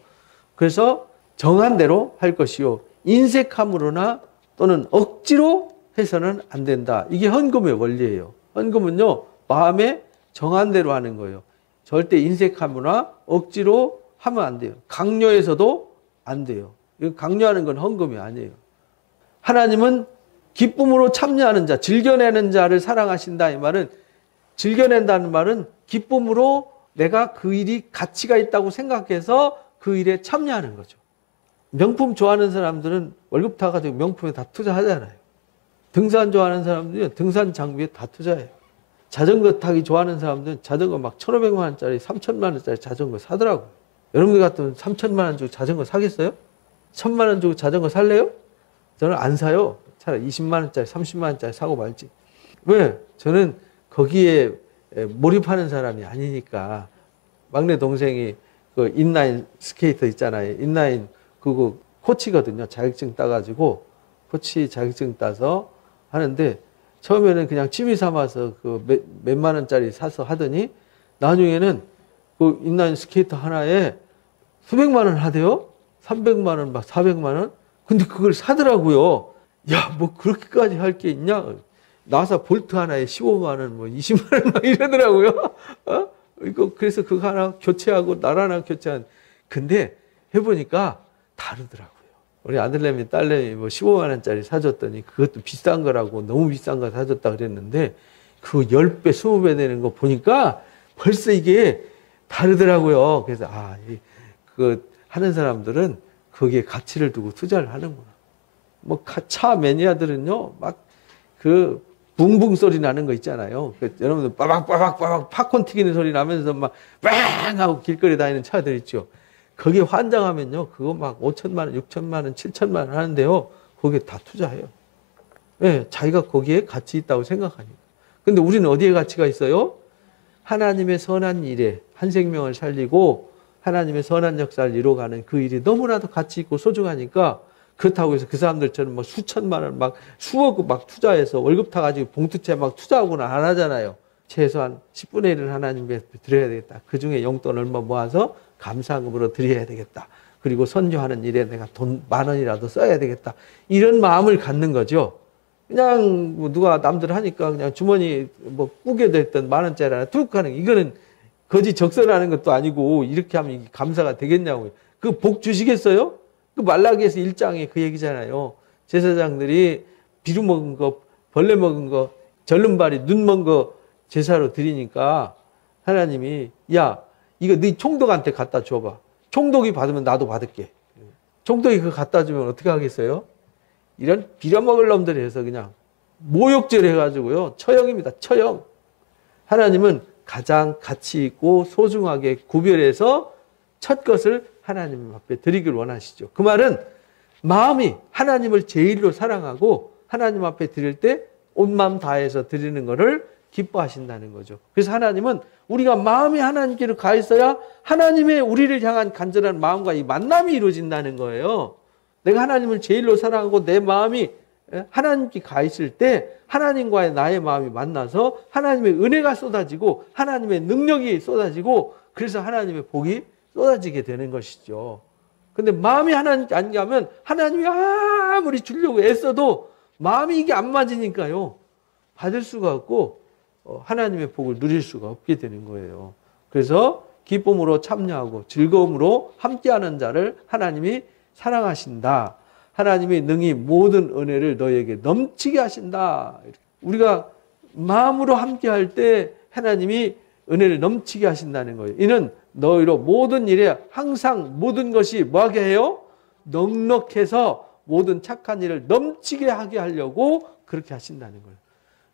그래서 정한 대로 할 것이요, 인색함으로나 또는 억지로 해서는 안 된다. 이게 헌금의 원리예요. 헌금은요, 마음에 정한 대로 하는 거예요. 절대 인색함이나 억지로 하면 안 돼요. 강요해서도 안 돼요. 이거 강요하는 건 헌금이 아니에요. 하나님은 기쁨으로 참여하는 자, 즐겨내는 자를 사랑하신다. 이 말은, 즐겨낸다는 말은 기쁨으로 내가 그 일이 가치가 있다고 생각해서 그 일에 참여하는 거죠. 명품 좋아하는 사람들은 월급 타가지고 명품에 다 투자하잖아요. 등산 좋아하는 사람들은 등산 장비에 다 투자해요. 자전거 타기 좋아하는 사람들은 자전거 막 1,500만 원짜리, 3,000만 원짜리 자전거 사더라고요. 여러분들 같으면 3,000만 원 주고 자전거 사겠어요? 1,000만 원 주고 자전거 살래요? 저는 안 사요. 차라리 20만 원짜리, 30만 원짜리 사고 말지. 왜? 저는 거기에 몰입하는 사람이 아니니까. 막내 동생이 그 인라인 스케이터 있잖아요. 인라인 그거 코치거든요. 자격증 따가지고 코치 자격증 따서 하는데 처음에는 그냥 취미 삼아서 그 몇만 원짜리 사서 하더니 나중에는 그 인라인 스케이터 하나에 수백만 원 하대요. 300만 원, 막 400만 원. 근데 그걸 사더라고요. 야, 뭐 그렇게까지 할 게 있냐? 나사 볼트 하나에 15만 원, 뭐 20만 원 막 이러더라고요. 어? 이거 그래서 그거 하나 교체하고 날 하나 교체한. 근데 해보니까 다르더라고요. 우리 아들내미 딸내미 뭐 15만 원짜리 사줬더니 그것도 비싼 거라고 너무 비싼 거 사줬다 그랬는데 그 10배, 20배 되는 거 보니까 벌써 이게 다르더라고요. 그래서 그 하는 사람들은 거기에 가치를 두고 투자를 하는구나. 뭐 차 매니아들은요, 막 그 붕붕 소리 나는 거 있잖아요. 여러분들 빠박빠박 팝콘 튀기는 소리 나면서 막 빵 하고 길거리 다니는 차들 있죠. 거기에 환장하면요, 그거 막 5천만 원, 6천만 원, 7천만 원 하는데요, 거기에 다 투자해요. 네, 자기가 거기에 가치 있다고 생각하니까. 근데 우리는 어디에 가치가 있어요? 하나님의 선한 일에 한 생명을 살리고 하나님의 선한 역사를 이루어가는 그 일이 너무나도 가치 있고 소중하니까 그렇다고 해서 그 사람들처럼 뭐 수천만 원, 막 수억 막 투자해서 월급 타가지고 봉투채 막 투자하고는 안 하잖아요. 최소한 10분의 1을 하나님께 드려야 되겠다. 그 중에 용돈 얼마 모아서 감사금으로 드려야 되겠다. 그리고 선교하는 일에 내가 돈 10,000원이라도 써야 되겠다. 이런 마음을 갖는 거죠. 그냥 뭐 누가 남들 하니까 그냥 주머니 뭐 꾸게 됐던 10,000원짜리 하나 툭 하는, 이거는 거지 적선하는 것도 아니고 이렇게 하면 감사가 되겠냐고요. 그 복 주시겠어요? 그 말라기에서 1장에 그 얘기잖아요. 제사장들이 비루 먹은 거, 벌레 먹은 거, 절름발이 눈 먼 거 제사로 드리니까 하나님이 야, 이거 네 총독한테 갖다 줘봐. 총독이 받으면 나도 받을게. 총독이 그거 갖다 주면 어떻게 하겠어요? 이런 빌어먹을 놈들이 해서 그냥 모욕죄 해가지고요. 처형입니다. 처형. 하나님은 가장 가치 있고 소중하게 구별해서 첫 것을 하나님 앞에 드리길 원하시죠. 그 말은 마음이 하나님을 제일로 사랑하고 하나님 앞에 드릴 때 온 마음 다해서 드리는 것을 기뻐하신다는 거죠. 그래서 하나님은 우리가 마음이 하나님께로 가 있어야 하나님의 우리를 향한 간절한 마음과 이 만남이 이루어진다는 거예요. 내가 하나님을 제일로 사랑하고 내 마음이 하나님께 가 있을 때 하나님과의 나의 마음이 만나서 하나님의 은혜가 쏟아지고 하나님의 능력이 쏟아지고 그래서 하나님의 복이 쏟아지게 되는 것이죠. 근데 마음이 하나님께 안 가면 하나님이 아무리 주려고 애써도 마음이 이게 안 맞으니까요. 받을 수가 없고 하나님의 복을 누릴 수가 없게 되는 거예요. 그래서 기쁨으로 참여하고 즐거움으로 함께하는 자를 하나님이 사랑하신다. 하나님이 능히 모든 은혜를 너에게 넘치게 하신다. 우리가 마음으로 함께할 때 하나님이 은혜를 넘치게 하신다는 거예요. 이는 너희로 모든 일에 항상 모든 것이 뭐하게 해요? 넉넉해서 모든 착한 일을 넘치게 하게 하려고 그렇게 하신다는 거예요.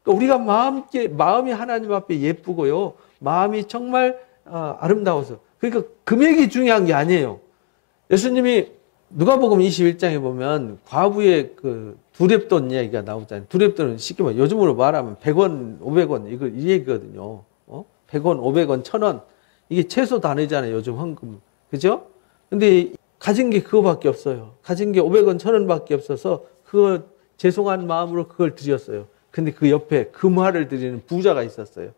그러니까 우리가 마음이 하나님 앞에 예쁘고요. 마음이 정말 아름다워서. 그러니까 금액이 중요한 게 아니에요. 예수님이 누가복음 21장에 보면 과부의 그 두렙돈 이야기가 나오잖아요. 두렙돈은 쉽게 말하면 요즘으로 말하면 100원, 500원 이 얘기거든요. 100원, 500원, 1,000원 이게 최소 단위잖아요. 요즘 헌금. 그죠? 근데 가진 게 그거밖에 없어요. 가진 게 500원, 1,000원밖에 없어서 그거 죄송한 마음으로 그걸 드렸어요. 근데 그 옆에 금화를 드리는 부자가 있었어요.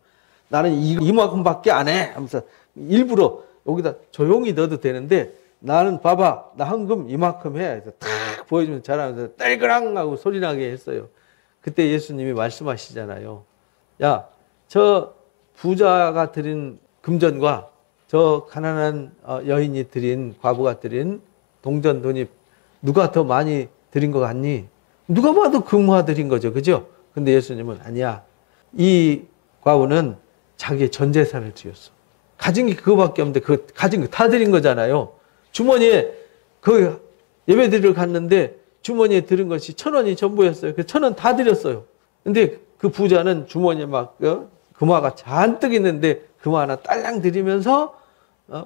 나는 이만큼밖에 안 해 하면서 일부러 여기다 조용히 넣어도 되는데 나는 봐봐 나 헌금 이만큼 해 해서 탁 보여주면 잘하면서 딸그랑 하고 소리나게 했어요. 그때 예수님이 말씀하시잖아요. 야, 저 부자가 드린 금전과 저 가난한 여인이 드린 과부가 드린 동전 돈이 누가 더 많이 드린 것 같니? 누가 봐도 금화 드린 거죠. 그죠? 근데 예수님은 아니야. 이 과부는 자기의 전 재산을 드렸어. 가진 게 그거밖에 없는데 그 가진 거 다 드린 거잖아요. 주머니에 그 예배 드리러 갔는데 주머니에 들은 것이 1,000원이 전부였어요. 그 1,000원 다 드렸어요. 근데 그 부자는 주머니에 막 금화가 잔뜩 있는데 금화 하나 딸랑 드리면서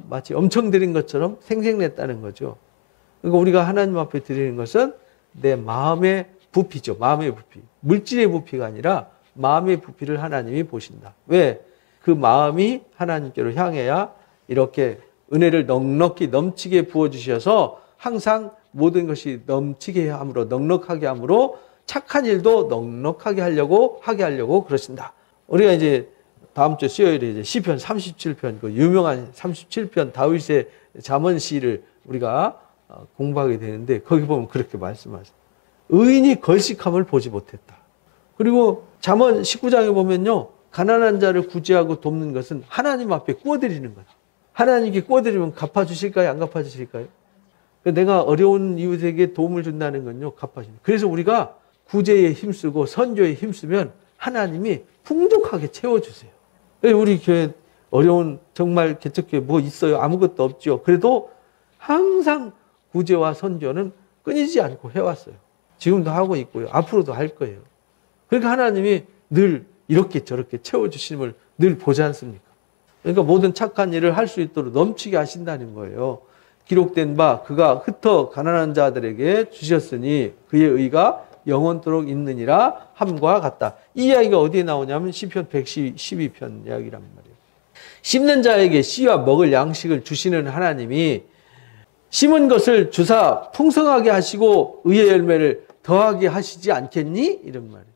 마치 엄청 드린 것처럼 생생냈다는 거죠. 그러니까 우리가 하나님 앞에 드리는 것은 내 마음의 부피죠. 마음의 부피. 물질의 부피가 아니라 마음의 부피를 하나님이 보신다. 왜? 그 마음이 하나님께로 향해야 이렇게 은혜를 넉넉히 넘치게 부어주셔서 항상 모든 것이 넘치게 함으로, 넉넉하게 함으로 착한 일도 넉넉하게 하게 하려고 그러신다. 우리가 이제 다음 주 수요일에 이제 시편 37편, 그 유명한 37편 다윗의 잠언시를 우리가 공부하게 되는데 거기 보면 그렇게 말씀하세요. 의인이 걸식함을 보지 못했다. 그리고 잠언 19장에 보면요. 가난한 자를 구제하고 돕는 것은 하나님 앞에 구워드리는 거다. 하나님께 구워드리면 갚아주실까요? 안 갚아주실까요? 내가 어려운 이웃에게 도움을 준다는 건요. 갚아줍니다. 그래서 우리가 구제에 힘쓰고 선교에 힘쓰면 하나님이 풍족하게 채워주세요. 우리 교회 어려운 정말 개척교회 뭐 있어요? 아무것도 없죠. 그래도 항상 구제와 선교는 끊이지 않고 해왔어요. 지금도 하고 있고요. 앞으로도 할 거예요. 그러니까 하나님이 늘 이렇게 저렇게 채워주심을 늘 보지 않습니까? 그러니까 모든 착한 일을 할 수 있도록 넘치게 하신다는 거예요. 기록된 바 그가 흩어 가난한 자들에게 주셨으니 그의 의가 영원토록 있느니라 함과 같다. 이 이야기가 어디에 나오냐면 시편 112편 이야기란 말이에요. 심는 자에게 씨와 먹을 양식을 주시는 하나님이 심은 것을 주사 풍성하게 하시고 의의 열매를 더하게 하시지 않겠니? 이런 말이에요.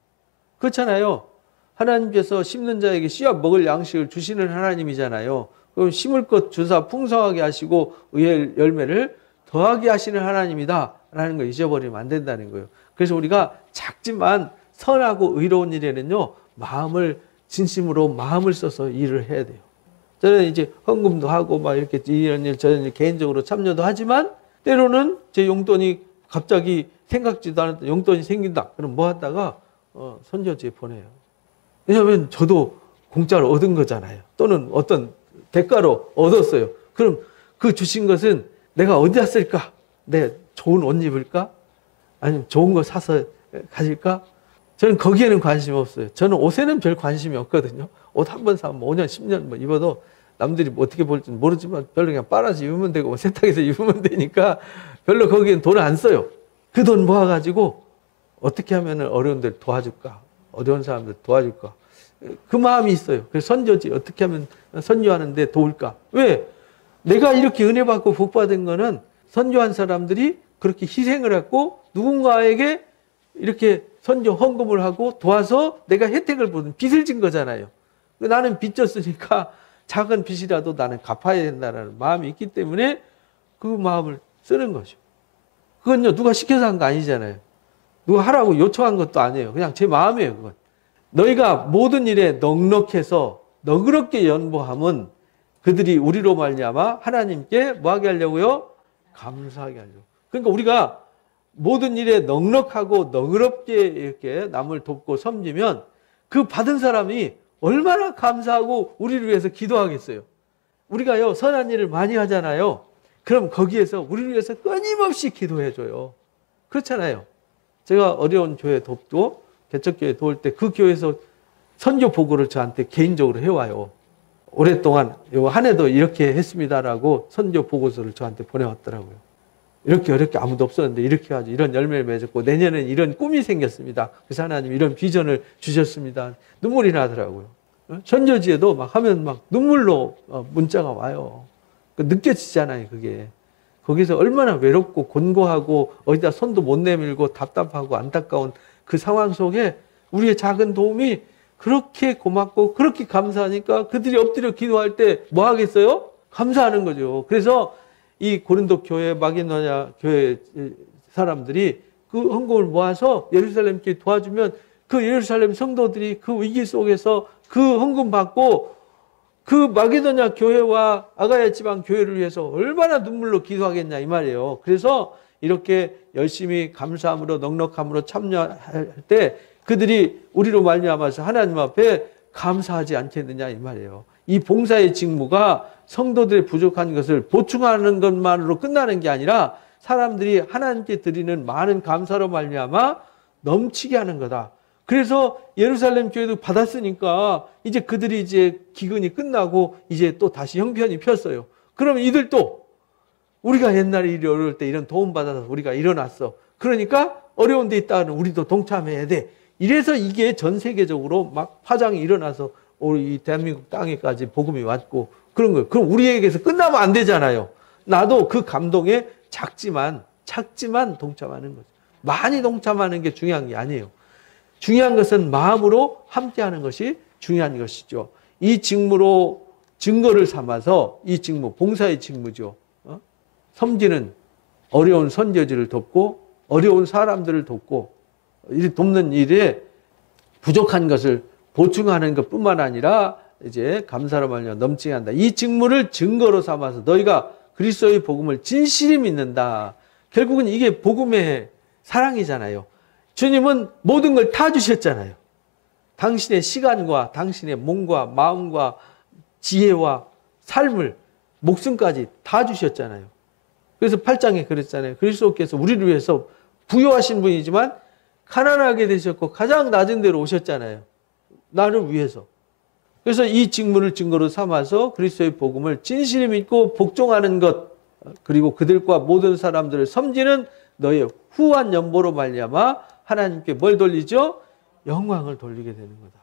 그렇잖아요. 하나님께서 심는 자에게 씨와 먹을 양식을 주시는 하나님이잖아요. 그럼 심을 것 주사 풍성하게 하시고 의의 열매를 더하게 하시는 하나님이다 라는 걸 잊어버리면 안 된다는 거예요. 그래서 우리가 작지만 선하고 의로운 일에는요, 마음을 진심으로 마음을 써서 일을 해야 돼요. 저는 이제 헌금도 하고 막 이렇게 이런 일 저런 일 개인적으로 참여도 하지만 때로는 제 용돈이 갑자기 생각지도 않았던 용돈이 생긴다. 그럼 뭐 하다가 선교지에 보내요. 왜냐하면 저도 공짜로 얻은 거잖아요. 또는 어떤 대가로 얻었어요. 그럼 그 주신 것은 내가 어디다 쓸까? 내 좋은 옷 입을까? 아니면 좋은 거 사서 가질까? 저는 거기에는 관심이 없어요. 저는 옷에는 별 관심이 없거든요. 옷 한 번 사면 5년, 10년 뭐 입어도 남들이 어떻게 볼지 모르지만 별로 그냥 빨아서 입으면 되고 뭐 세탁해서 입으면 되니까 별로 거기엔 돈을 안 써요. 그 돈 모아가지고 어떻게 하면 어려운들 도와줄까? 어려운 사람들 도와줄까? 그 마음이 있어요. 그래서 선교지 어떻게 하면 선교하는데 도울까? 왜? 내가 이렇게 은혜 받고 복 받은 거는 선교한 사람들이 그렇게 희생을 했고 누군가에게 이렇게 선교 헌금을 하고 도와서 내가 혜택을 보는 빚을 진 거잖아요. 나는 빚 졌으니까 작은 빚이라도 나는 갚아야 된다는 마음이 있기 때문에 그 마음을 쓰는 거죠. 그건요, 누가 시켜서 한 거 아니잖아요. 누가 하라고 요청한 것도 아니에요. 그냥 제 마음이에요, 그건. 너희가 모든 일에 넉넉해서 너그럽게 연보함은 그들이 우리로 말미암아 하나님께 뭐하게 하려고요? 감사하게 하려고. 그러니까 우리가 모든 일에 넉넉하고 너그럽게 이렇게 남을 돕고 섬기면 그 받은 사람이 얼마나 감사하고 우리를 위해서 기도하겠어요. 우리가요, 선한 일을 많이 하잖아요. 그럼 거기에서 우리를 위해서 끊임없이 기도해줘요. 그렇잖아요. 제가 어려운 교회 돕고 개척교회 도울 때 그 교회에서 선교 보고를 저한테 개인적으로 해와요. 오랫동안 한 해도 이렇게 했습니다라고 선교 보고서를 저한테 보내왔더라고요. 이렇게 아무도 없었는데 이렇게 하지, 이런 열매를 맺었고 내년엔 이런 꿈이 생겼습니다. 그래서 하나님 이런 비전을 주셨습니다. 눈물이 나더라고요. 선교지에도 막 하면 막 눈물로 문자가 와요. 느껴지잖아요, 그게. 거기서 얼마나 외롭고 곤고하고 어디다 손도 못 내밀고 답답하고 안타까운 그 상황 속에 우리의 작은 도움이 그렇게 고맙고 그렇게 감사하니까 그들이 엎드려 기도할 때 뭐 하겠어요? 감사하는 거죠. 그래서 이 고린도 교회, 마게도냐 교회 사람들이 그 헌금을 모아서 예루살렘 교회 도와주면 그 예루살렘 성도들이 그 위기 속에서 그 헌금 받고 그 마게도냐 교회와 아가야 지방 교회를 위해서 얼마나 눈물로 기도하겠냐 이 말이에요. 그래서 이렇게 열심히 감사함으로 넉넉함으로 참여할 때 그들이 우리로 말미암아서 하나님 앞에 감사하지 않겠느냐 이 말이에요. 이 봉사의 직무가 성도들의 부족한 것을 보충하는 것만으로 끝나는 게 아니라 사람들이 하나님께 드리는 많은 감사로 말미암아 넘치게 하는 거다. 그래서 예루살렘 교회도 받았으니까 이제 그들이 이제 기근이 끝나고 이제 또 다시 형편이 폈어요. 그러면 이들도 우리가 옛날에 일이 어려울 때 이런 도움 받아서 우리가 일어났어. 그러니까 어려운 데 있다는 우리도 동참해야 돼. 이래서 이게 전 세계적으로 막 파장이 일어나서 우리 이 대한민국 땅에까지 복음이 왔고 그런 거예요. 그럼 우리에게서 끝나면 안 되잖아요. 나도 그 감동에 작지만 동참하는 거죠. 많이 동참하는 게 중요한 게 아니에요. 중요한 것은 마음으로 함께하는 것이 중요한 것이죠. 이 직무로 증거를 삼아서 이 직무, 봉사의 직무죠. 섬기는 어려운 선교지를 돕고 어려운 사람들을 돕고 돕는 일에 부족한 것을 보충하는 것뿐만 아니라 이제 감사로 말미암아 넘치게 한다. 이 직무를 증거로 삼아서 너희가 그리스도의 복음을 진실히 믿는다. 결국은 이게 복음의 사랑이잖아요. 주님은 모든 걸 다 주셨잖아요. 당신의 시간과 당신의 몸과 마음과 지혜와 삶을 목숨까지 다 주셨잖아요. 그래서 8장에 그랬잖아요. 그리스도께서 우리를 위해서 부유하신 분이지만 가난하게 되셨고 가장 낮은 데로 오셨잖아요. 나를 위해서. 그래서 이 직무를 증거로 삼아서 그리스도의 복음을 진실히 믿고 복종하는 것, 그리고 그들과 모든 사람들을 섬기는 너의 후한 연보로 말미암아 하나님께 뭘 돌리죠? 영광을 돌리게 되는 거다.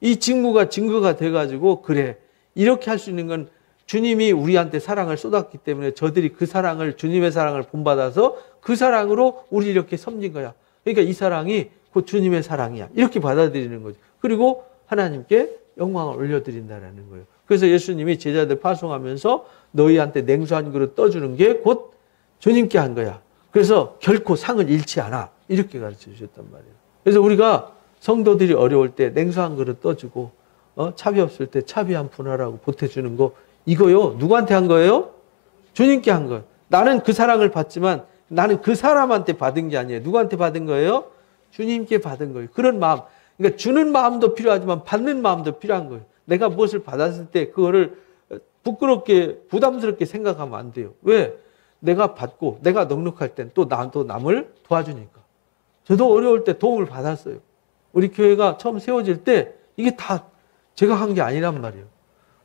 이 직무가 증거가 돼가지고 그래, 이렇게 할 수 있는 건 주님이 우리한테 사랑을 쏟았기 때문에 저들이 그 사랑을, 주님의 사랑을 본받아서 그 사랑으로 우리 이렇게 섬긴 거야. 그러니까 이 사랑이 곧 주님의 사랑이야. 이렇게 받아들이는 거죠. 그리고 하나님께 영광을 올려드린다는 거예요. 그래서 예수님이 제자들 파송하면서 너희한테 냉수 한 그릇 떠주는 게 곧 주님께 한 거야. 그래서 결코 상을 잃지 않아. 이렇게 가르쳐 주셨단 말이에요. 그래서 우리가 성도들이 어려울 때 냉수 한 그릇 떠주고 차비 없을 때 차비 한 푼 하라고 보태주는 거, 이거요. 누구한테 한 거예요? 주님께 한 거예요. 나는 그 사랑을 받지만 나는 그 사람한테 받은 게 아니에요. 누구한테 받은 거예요? 주님께 받은 거예요. 그런 마음. 그러니까 주는 마음도 필요하지만 받는 마음도 필요한 거예요. 내가 무엇을 받았을 때 그거를 부끄럽게 부담스럽게 생각하면 안 돼요. 왜? 내가 받고 내가 넉넉할 땐 또 나도 남을 도와주니까. 저도 어려울 때 도움을 받았어요. 우리 교회가 처음 세워질 때 이게 다 제가 한 게 아니란 말이에요.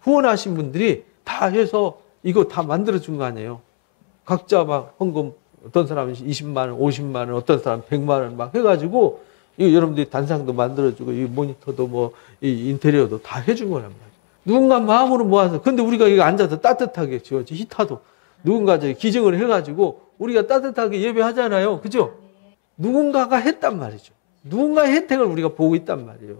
후원하신 분들이 다 해서 이거 다 만들어준 거 아니에요. 각자 막 헌금, 어떤 사람은 20만 원, 50만 원, 어떤 사람은 100만 원 막 해가지고 이거 여러분들이 단상도 만들어주고 이 모니터도 뭐 이 인테리어도 다 해준 거란 말이에요. 누군가 마음으로 모아서. 근데 우리가 이거 앉아서 따뜻하게 지어지 히타도 누군가 저기 기증을 해가지고 우리가 따뜻하게 예배하잖아요. 그죠? 누군가가 했단 말이죠. 누군가의 혜택을 우리가 보고 있단 말이에요.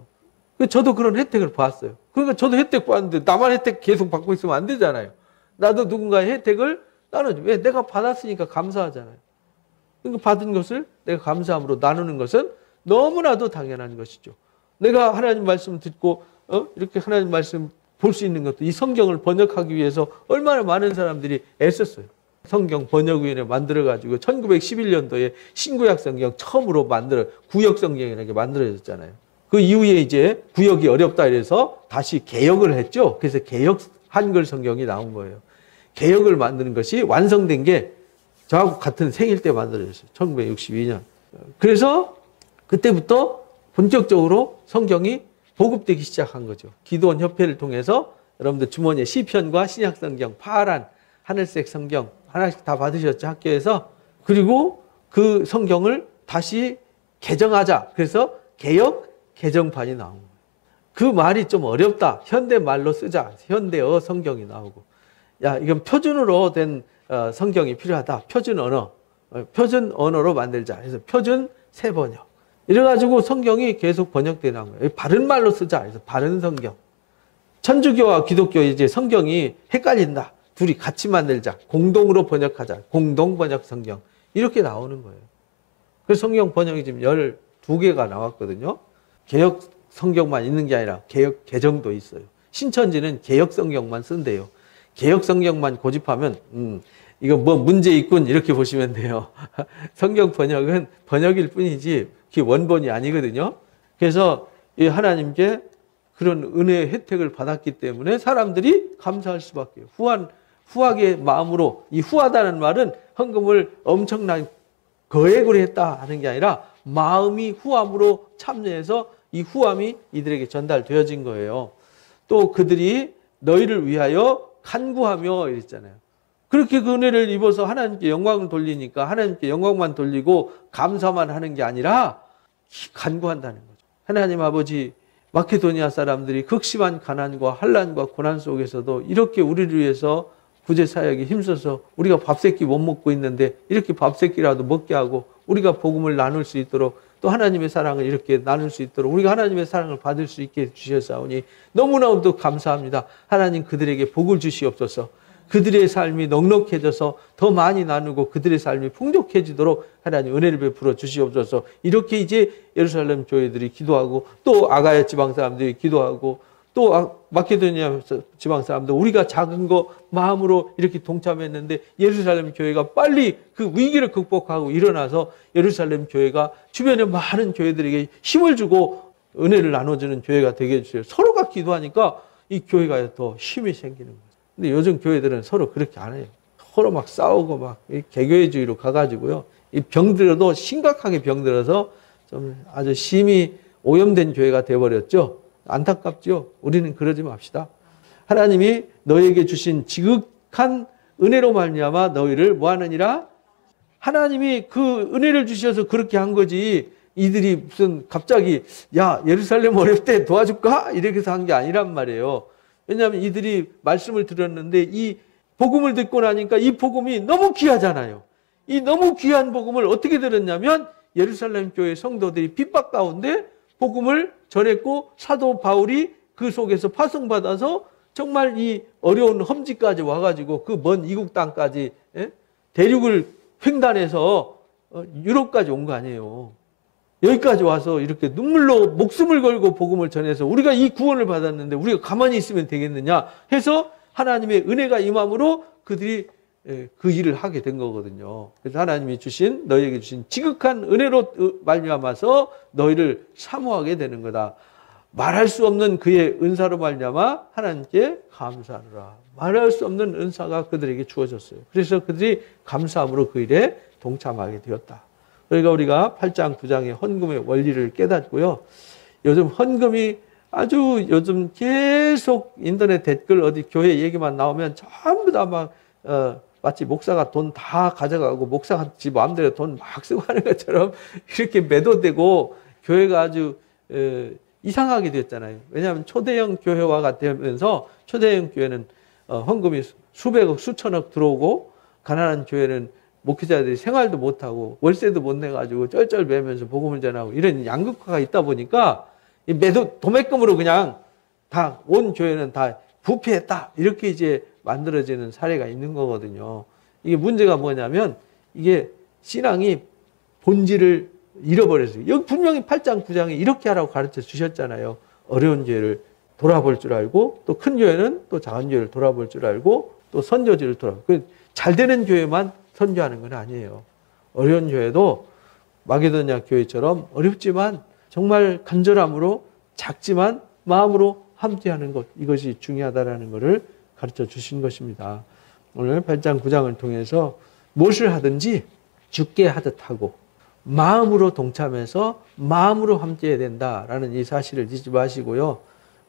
저도 그런 혜택을 봤어요. 그러니까 저도 혜택 봤는데 나만 혜택 계속 받고 있으면 안 되잖아요. 나도 누군가의 혜택을 나눠줘. 왜? 내가 받았으니까 감사하잖아요. 그러니까 받은 것을 내가 감사함으로 나누는 것은 너무나도 당연한 것이죠. 내가 하나님 말씀 듣고 이렇게 하나님 말씀 볼 수 있는 것도, 이 성경을 번역하기 위해서 얼마나 많은 사람들이 애썼어요. 성경 번역위원회 만들어가지고 1911년도에 신구약 성경 처음으로 구역 성경이라는 게 만들어졌잖아요. 그 이후에 이제 구역이 어렵다 이래서 다시 개역을 했죠. 그래서 개역 한글 성경이 나온 거예요. 개역을 만드는 것이 완성된 게 저하고 같은 생일 때 만들어졌어요. 1962년. 그래서 그때부터 본격적으로 성경이 보급되기 시작한 거죠. 기도원 협회를 통해서 여러분들 주머니에 시편과 신약 성경, 파란 하늘색 성경 하나씩 다 받으셨죠, 학교에서. 그리고 그 성경을 다시 개정하자. 그래서 개역 개정판이 나온 거예요. 그 말이 좀 어렵다. 현대말로 쓰자. 현대어 성경이 나오고. 야, 이건 표준으로 된 성경이 필요하다. 표준 언어. 표준 언어로 만들자. 그래서 표준 새 번역. 이래가지고 성경이 계속 번역되어 나온 거예요. 바른 말로 쓰자. 그래서 바른 성경. 천주교와 기독교 이제 성경이 헷갈린다. 둘이 같이 만들자. 공동으로 번역하자. 공동 번역 성경. 이렇게 나오는 거예요. 그래서 성경 번역이 지금 12개가 나왔거든요. 개역 성경만 있는 게 아니라 개역 개정도 있어요. 신천지는 개역 성경만 쓴대요. 개역 성경만 고집하면 이거 뭐 문제 있군 이렇게 보시면 돼요. 성경 번역은 번역일 뿐이지 그게 원본이 아니거든요. 그래서 이 하나님께 그런 은혜의 혜택을 받았기 때문에 사람들이 감사할 수밖에 없어요. 후하게 마음으로, 이 후하다는 말은 헌금을 엄청난 거액으로 했다 하는 게 아니라 마음이 후함으로 참여해서 이 후함이 이들에게 전달되어진 거예요. 또 그들이 너희를 위하여 간구하며 이랬잖아요. 그렇게 그 은혜를 입어서 하나님께 영광을 돌리니까 하나님께 영광만 돌리고 감사만 하는 게 아니라 간구한다는 거죠. 하나님 아버지, 마케도니아 사람들이 극심한 가난과 환난과 고난 속에서도 이렇게 우리를 위해서 구제 사역에 힘써서 우리가 밥 세끼 못 먹고 있는데 이렇게 밥 세끼라도 먹게 하고 우리가 복음을 나눌 수 있도록 또 하나님의 사랑을 이렇게 나눌 수 있도록 우리가 하나님의 사랑을 받을 수 있게 주셨사오니 너무나도 감사합니다. 하나님 그들에게 복을 주시옵소서. 그들의 삶이 넉넉해져서 더 많이 나누고 그들의 삶이 풍족해지도록 하나님 은혜를 베풀어 주시옵소서. 이렇게 이제 예루살렘 교회들이 기도하고 또 아가야 지방 사람들이 기도하고 또 마케도니아 지방 사람들 우리가 작은 거 마음으로 이렇게 동참했는데 예루살렘 교회가 빨리 그 위기를 극복하고 일어나서 예루살렘 교회가 주변의 많은 교회들에게 힘을 주고 은혜를 나눠주는 교회가 되게 해주세요. 서로가 기도하니까 이 교회가 더 힘이 생기는 거예요. 근데 요즘 교회들은 서로 그렇게 안 해요. 서로 막 싸우고 막 개교회주의로 가가지고요. 이 병들어도 심각하게 병들어서 좀 아주 심히 오염된 교회가 돼버렸죠. 안타깝죠. 우리는 그러지 맙시다. 하나님이 너희에게 주신 지극한 은혜로 말미암아 너희를 뭐하느니라? 하나님이 그 은혜를 주셔서 그렇게 한 거지. 이들이 무슨 갑자기 야 예루살렘 어렵대 도와줄까? 이렇게 해서 한 게 아니란 말이에요. 왜냐하면 이들이 말씀을 들었는데 이 복음을 듣고 나니까 이 복음이 너무 귀하잖아요. 이 너무 귀한 복음을 어떻게 들었냐면 예루살렘 교회 성도들이 핍박 가운데 복음을 전했고 사도 바울이 그 속에서 파송받아서 정말 이 어려운 험지까지 와가지고 그 먼 이국 땅까지 대륙을 횡단해서 유럽까지 온 거 아니에요. 여기까지 와서 이렇게 눈물로 목숨을 걸고 복음을 전해서 우리가 이 구원을 받았는데 우리가 가만히 있으면 되겠느냐 해서 하나님의 은혜가 임함으로 그들이 그 일을 하게 된 거거든요. 그래서 하나님이 주신 너희에게 주신 지극한 은혜로 말미암아서 너희를 사모하게 되는 거다. 말할 수 없는 그의 은사로 말미암아 하나님께 감사하노라. 말할 수 없는 은사가 그들에게 주어졌어요. 그래서 그들이 감사함으로 그 일에 동참하게 되었다. 그러니까 우리가 8장 9장의 헌금의 원리를 깨닫고요. 요즘 헌금이 아주 요즘 계속 인터넷 댓글 어디 교회 얘기만 나오면 전부 다 막 마치 목사가 돈 다 가져가고 목사가 지 마음대로 돈 막 쓰고 하는 것처럼 이렇게 매도되고 교회가 아주 이상하게 됐잖아요. 왜냐하면 초대형 교회화가 되면서 초대형 교회는 헌금이 수백억 수천억 들어오고 가난한 교회는 목회자들이 생활도 못하고 월세도 못 내가지고 쩔쩔 매면서 복음을 전하고 이런 양극화가 있다 보니까 이 매도 도매금으로 그냥 다 온 교회는 다 부패했다 이렇게 이제 만들어지는 사례가 있는 거거든요. 이게 문제가 뭐냐면 이게 신앙이 본질을 잃어버렸어요. 여기 분명히 8장 9장에 이렇게 하라고 가르쳐 주셨잖아요. 어려운 교회를 돌아볼 줄 알고 또 큰 교회는 또 작은 교회를 돌아볼 줄 알고 또 선교지를 돌아볼. 잘 되는 교회만 선교하는 건 아니에요. 어려운 교회도 마게도냐 교회처럼 어렵지만 정말 간절함으로 작지만 마음으로 함께하는 것 이것이 중요하다라는 것을 가르쳐 주신 것입니다. 오늘 8장 9장을 통해서 무엇을 하든지 죽게 하듯 하고 마음으로 동참해서 마음으로 함께해야 된다라는 이 사실을 잊지 마시고요.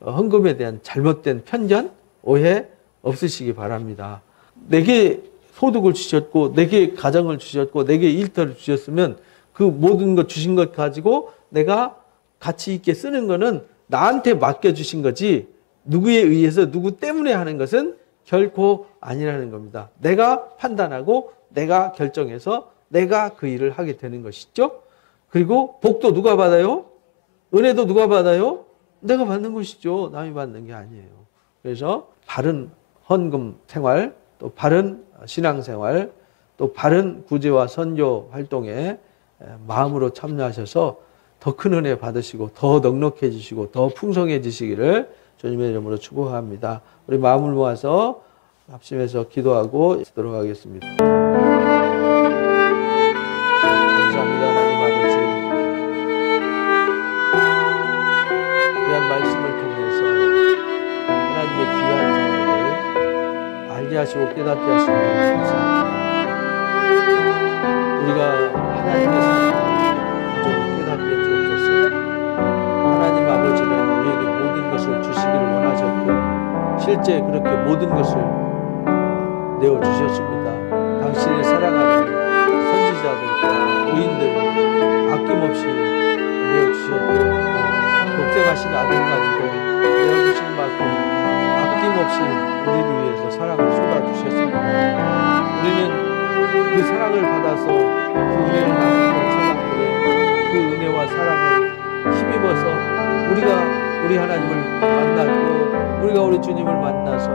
헌금에 대한 잘못된 편견, 오해 없으시기 바랍니다. 내게 소득을 주셨고 내게 가정을 주셨고 내게 일터를 주셨으면 그 모든 것 주신 것 가지고 내가 가치 있게 쓰는 거는 나한테 맡겨주신 거지 누구에 의해서 누구 때문에 하는 것은 결코 아니라는 겁니다. 내가 판단하고 내가 결정해서 내가 그 일을 하게 되는 것이죠. 그리고 복도 누가 받아요? 은혜도 누가 받아요? 내가 받는 것이죠. 남이 받는 게 아니에요. 그래서 바른 헌금 생활, 또 바른 신앙생활, 또 바른 구제와 선교 활동에 마음으로 참여하셔서 더 큰 은혜 받으시고 더 넉넉해지시고 더 풍성해지시기를 주님의 이름으로 축복합니다. 우리 마음을 모아서 합심해서 기도하고 있도록 하겠습니다. 감사합니다. 하나님 아버지, 귀한 말씀을 통해서 하나님의 귀한 사랑을 알게 하시고 깨닫게 하시고 감사합니다. 우리가 하나님의 사랑을 실제 그렇게 모든 것을 내어주셨습니다. 당신의 사랑하는 선지자들과 의인들 아낌없이 내어주셨고 독생하신 아들까지도 내어주실 만큼 아낌없이 우리를 위해서 사랑을 쏟아주셨습니다. 우리는 그 사랑을 받아서 그 은혜를 나누는 사람들의 그 은혜와 사랑을 힘입어서 우리 하나님을 만났고 우리가 우리 주님을 만나서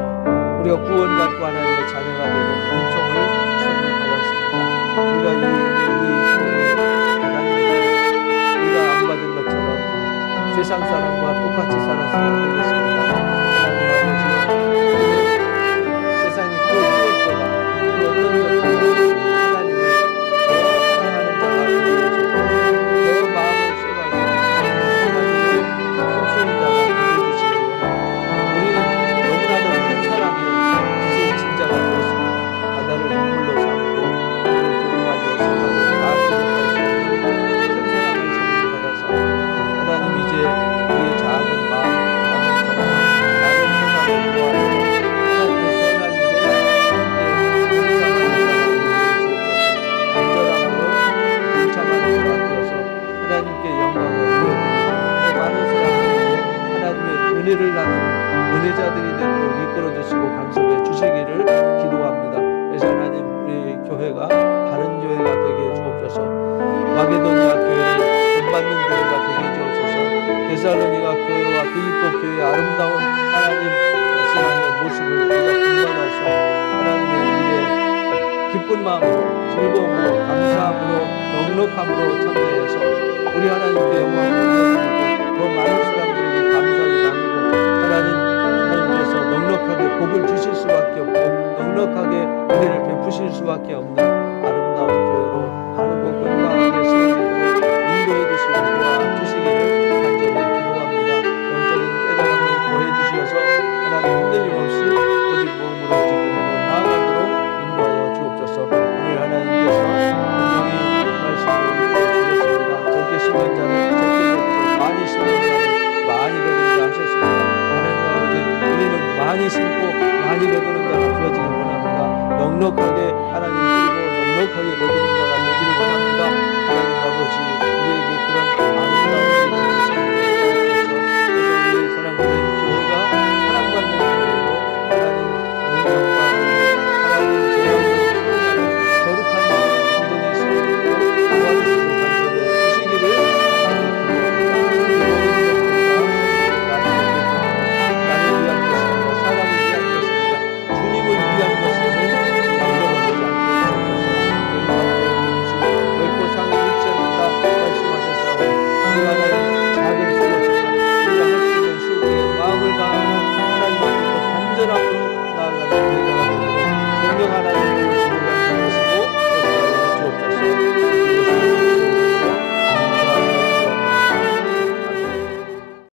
우리가 구원받고 하나님의 자녀가 되는 은총을 선물받았습니다. 우리가 이 은총을 받았는데 우리가 안 받은 것처럼 세상 사람과 똑같이 살아서는 안 되겠습니다. 하나님 아버지, 우리는 세상이 그 무엇보다 그 어떤 것보다 하나님을 더 사랑하는 자가 되어주고 더 마음을 쏟아서 하나님을 훔치는 자가 되어주시기 원합니다. 우리는 너무나도 큰 사랑에 빚을 자가 되었습니다. 바다를 눈물로 삼고 물을 두루마리로 삼아도 다 기록할 수 없는 큰 사랑을 선물받아서 하나님 이제 우리의 작은 마음, 작은 정성, 작은 생각을 모아서 하나님의 선한 일에 간절함으로 동참하는 자가 되어서 하나님께 영광을 올려드리고 많은 사람들에게 하나님의 은혜를 나누는 은혜자들이 되도록 이끌어 주시고 간섭해 주시기를 기도합니다. 그래서 하나님 우리 교회가 다른 교회가 되게 해 주옵소서. 마게도니아 교회를 본받는 교회가 되게 해 주옵소서. 데살로니가 교회와 빌립보 교회의 아름다운 하나님 신앙의 모습을 우리가 본받아서 하나님의 일에 기쁜 마음으로 즐거움으로 감사함으로 넉넉함으로 참여해서 우리 하나님께 영광을 올려드리고 더 많은 사람들에게 감사를 나누고 하나님께서 넉넉하게 복을 주실 수밖에 없고 넉넉하게 은혜를 베푸실 수밖에 없는 아름다운 교회로 바르고 건강하게 세워지도록 인도해 주시고 도와주시기를 간절히 기도합니다. 영적인 깨달음을 더해 주시어서 하나님 흔들림 없이 오직 몸으로 오직 은혜로 나아가도록 인도하여 주옵소서. 오늘 하나님께서 분명히 말씀을 주셨습니다. 적게 심는 자는 적게 거두고 많이 심는 자는 많이 거두리라 하셨습니다. 하나님 아버지, 우리는 많이 심고 많이 거두는 자가 되어지기 원합니다. 넉넉하게 하나님 뿌리고 넉넉하게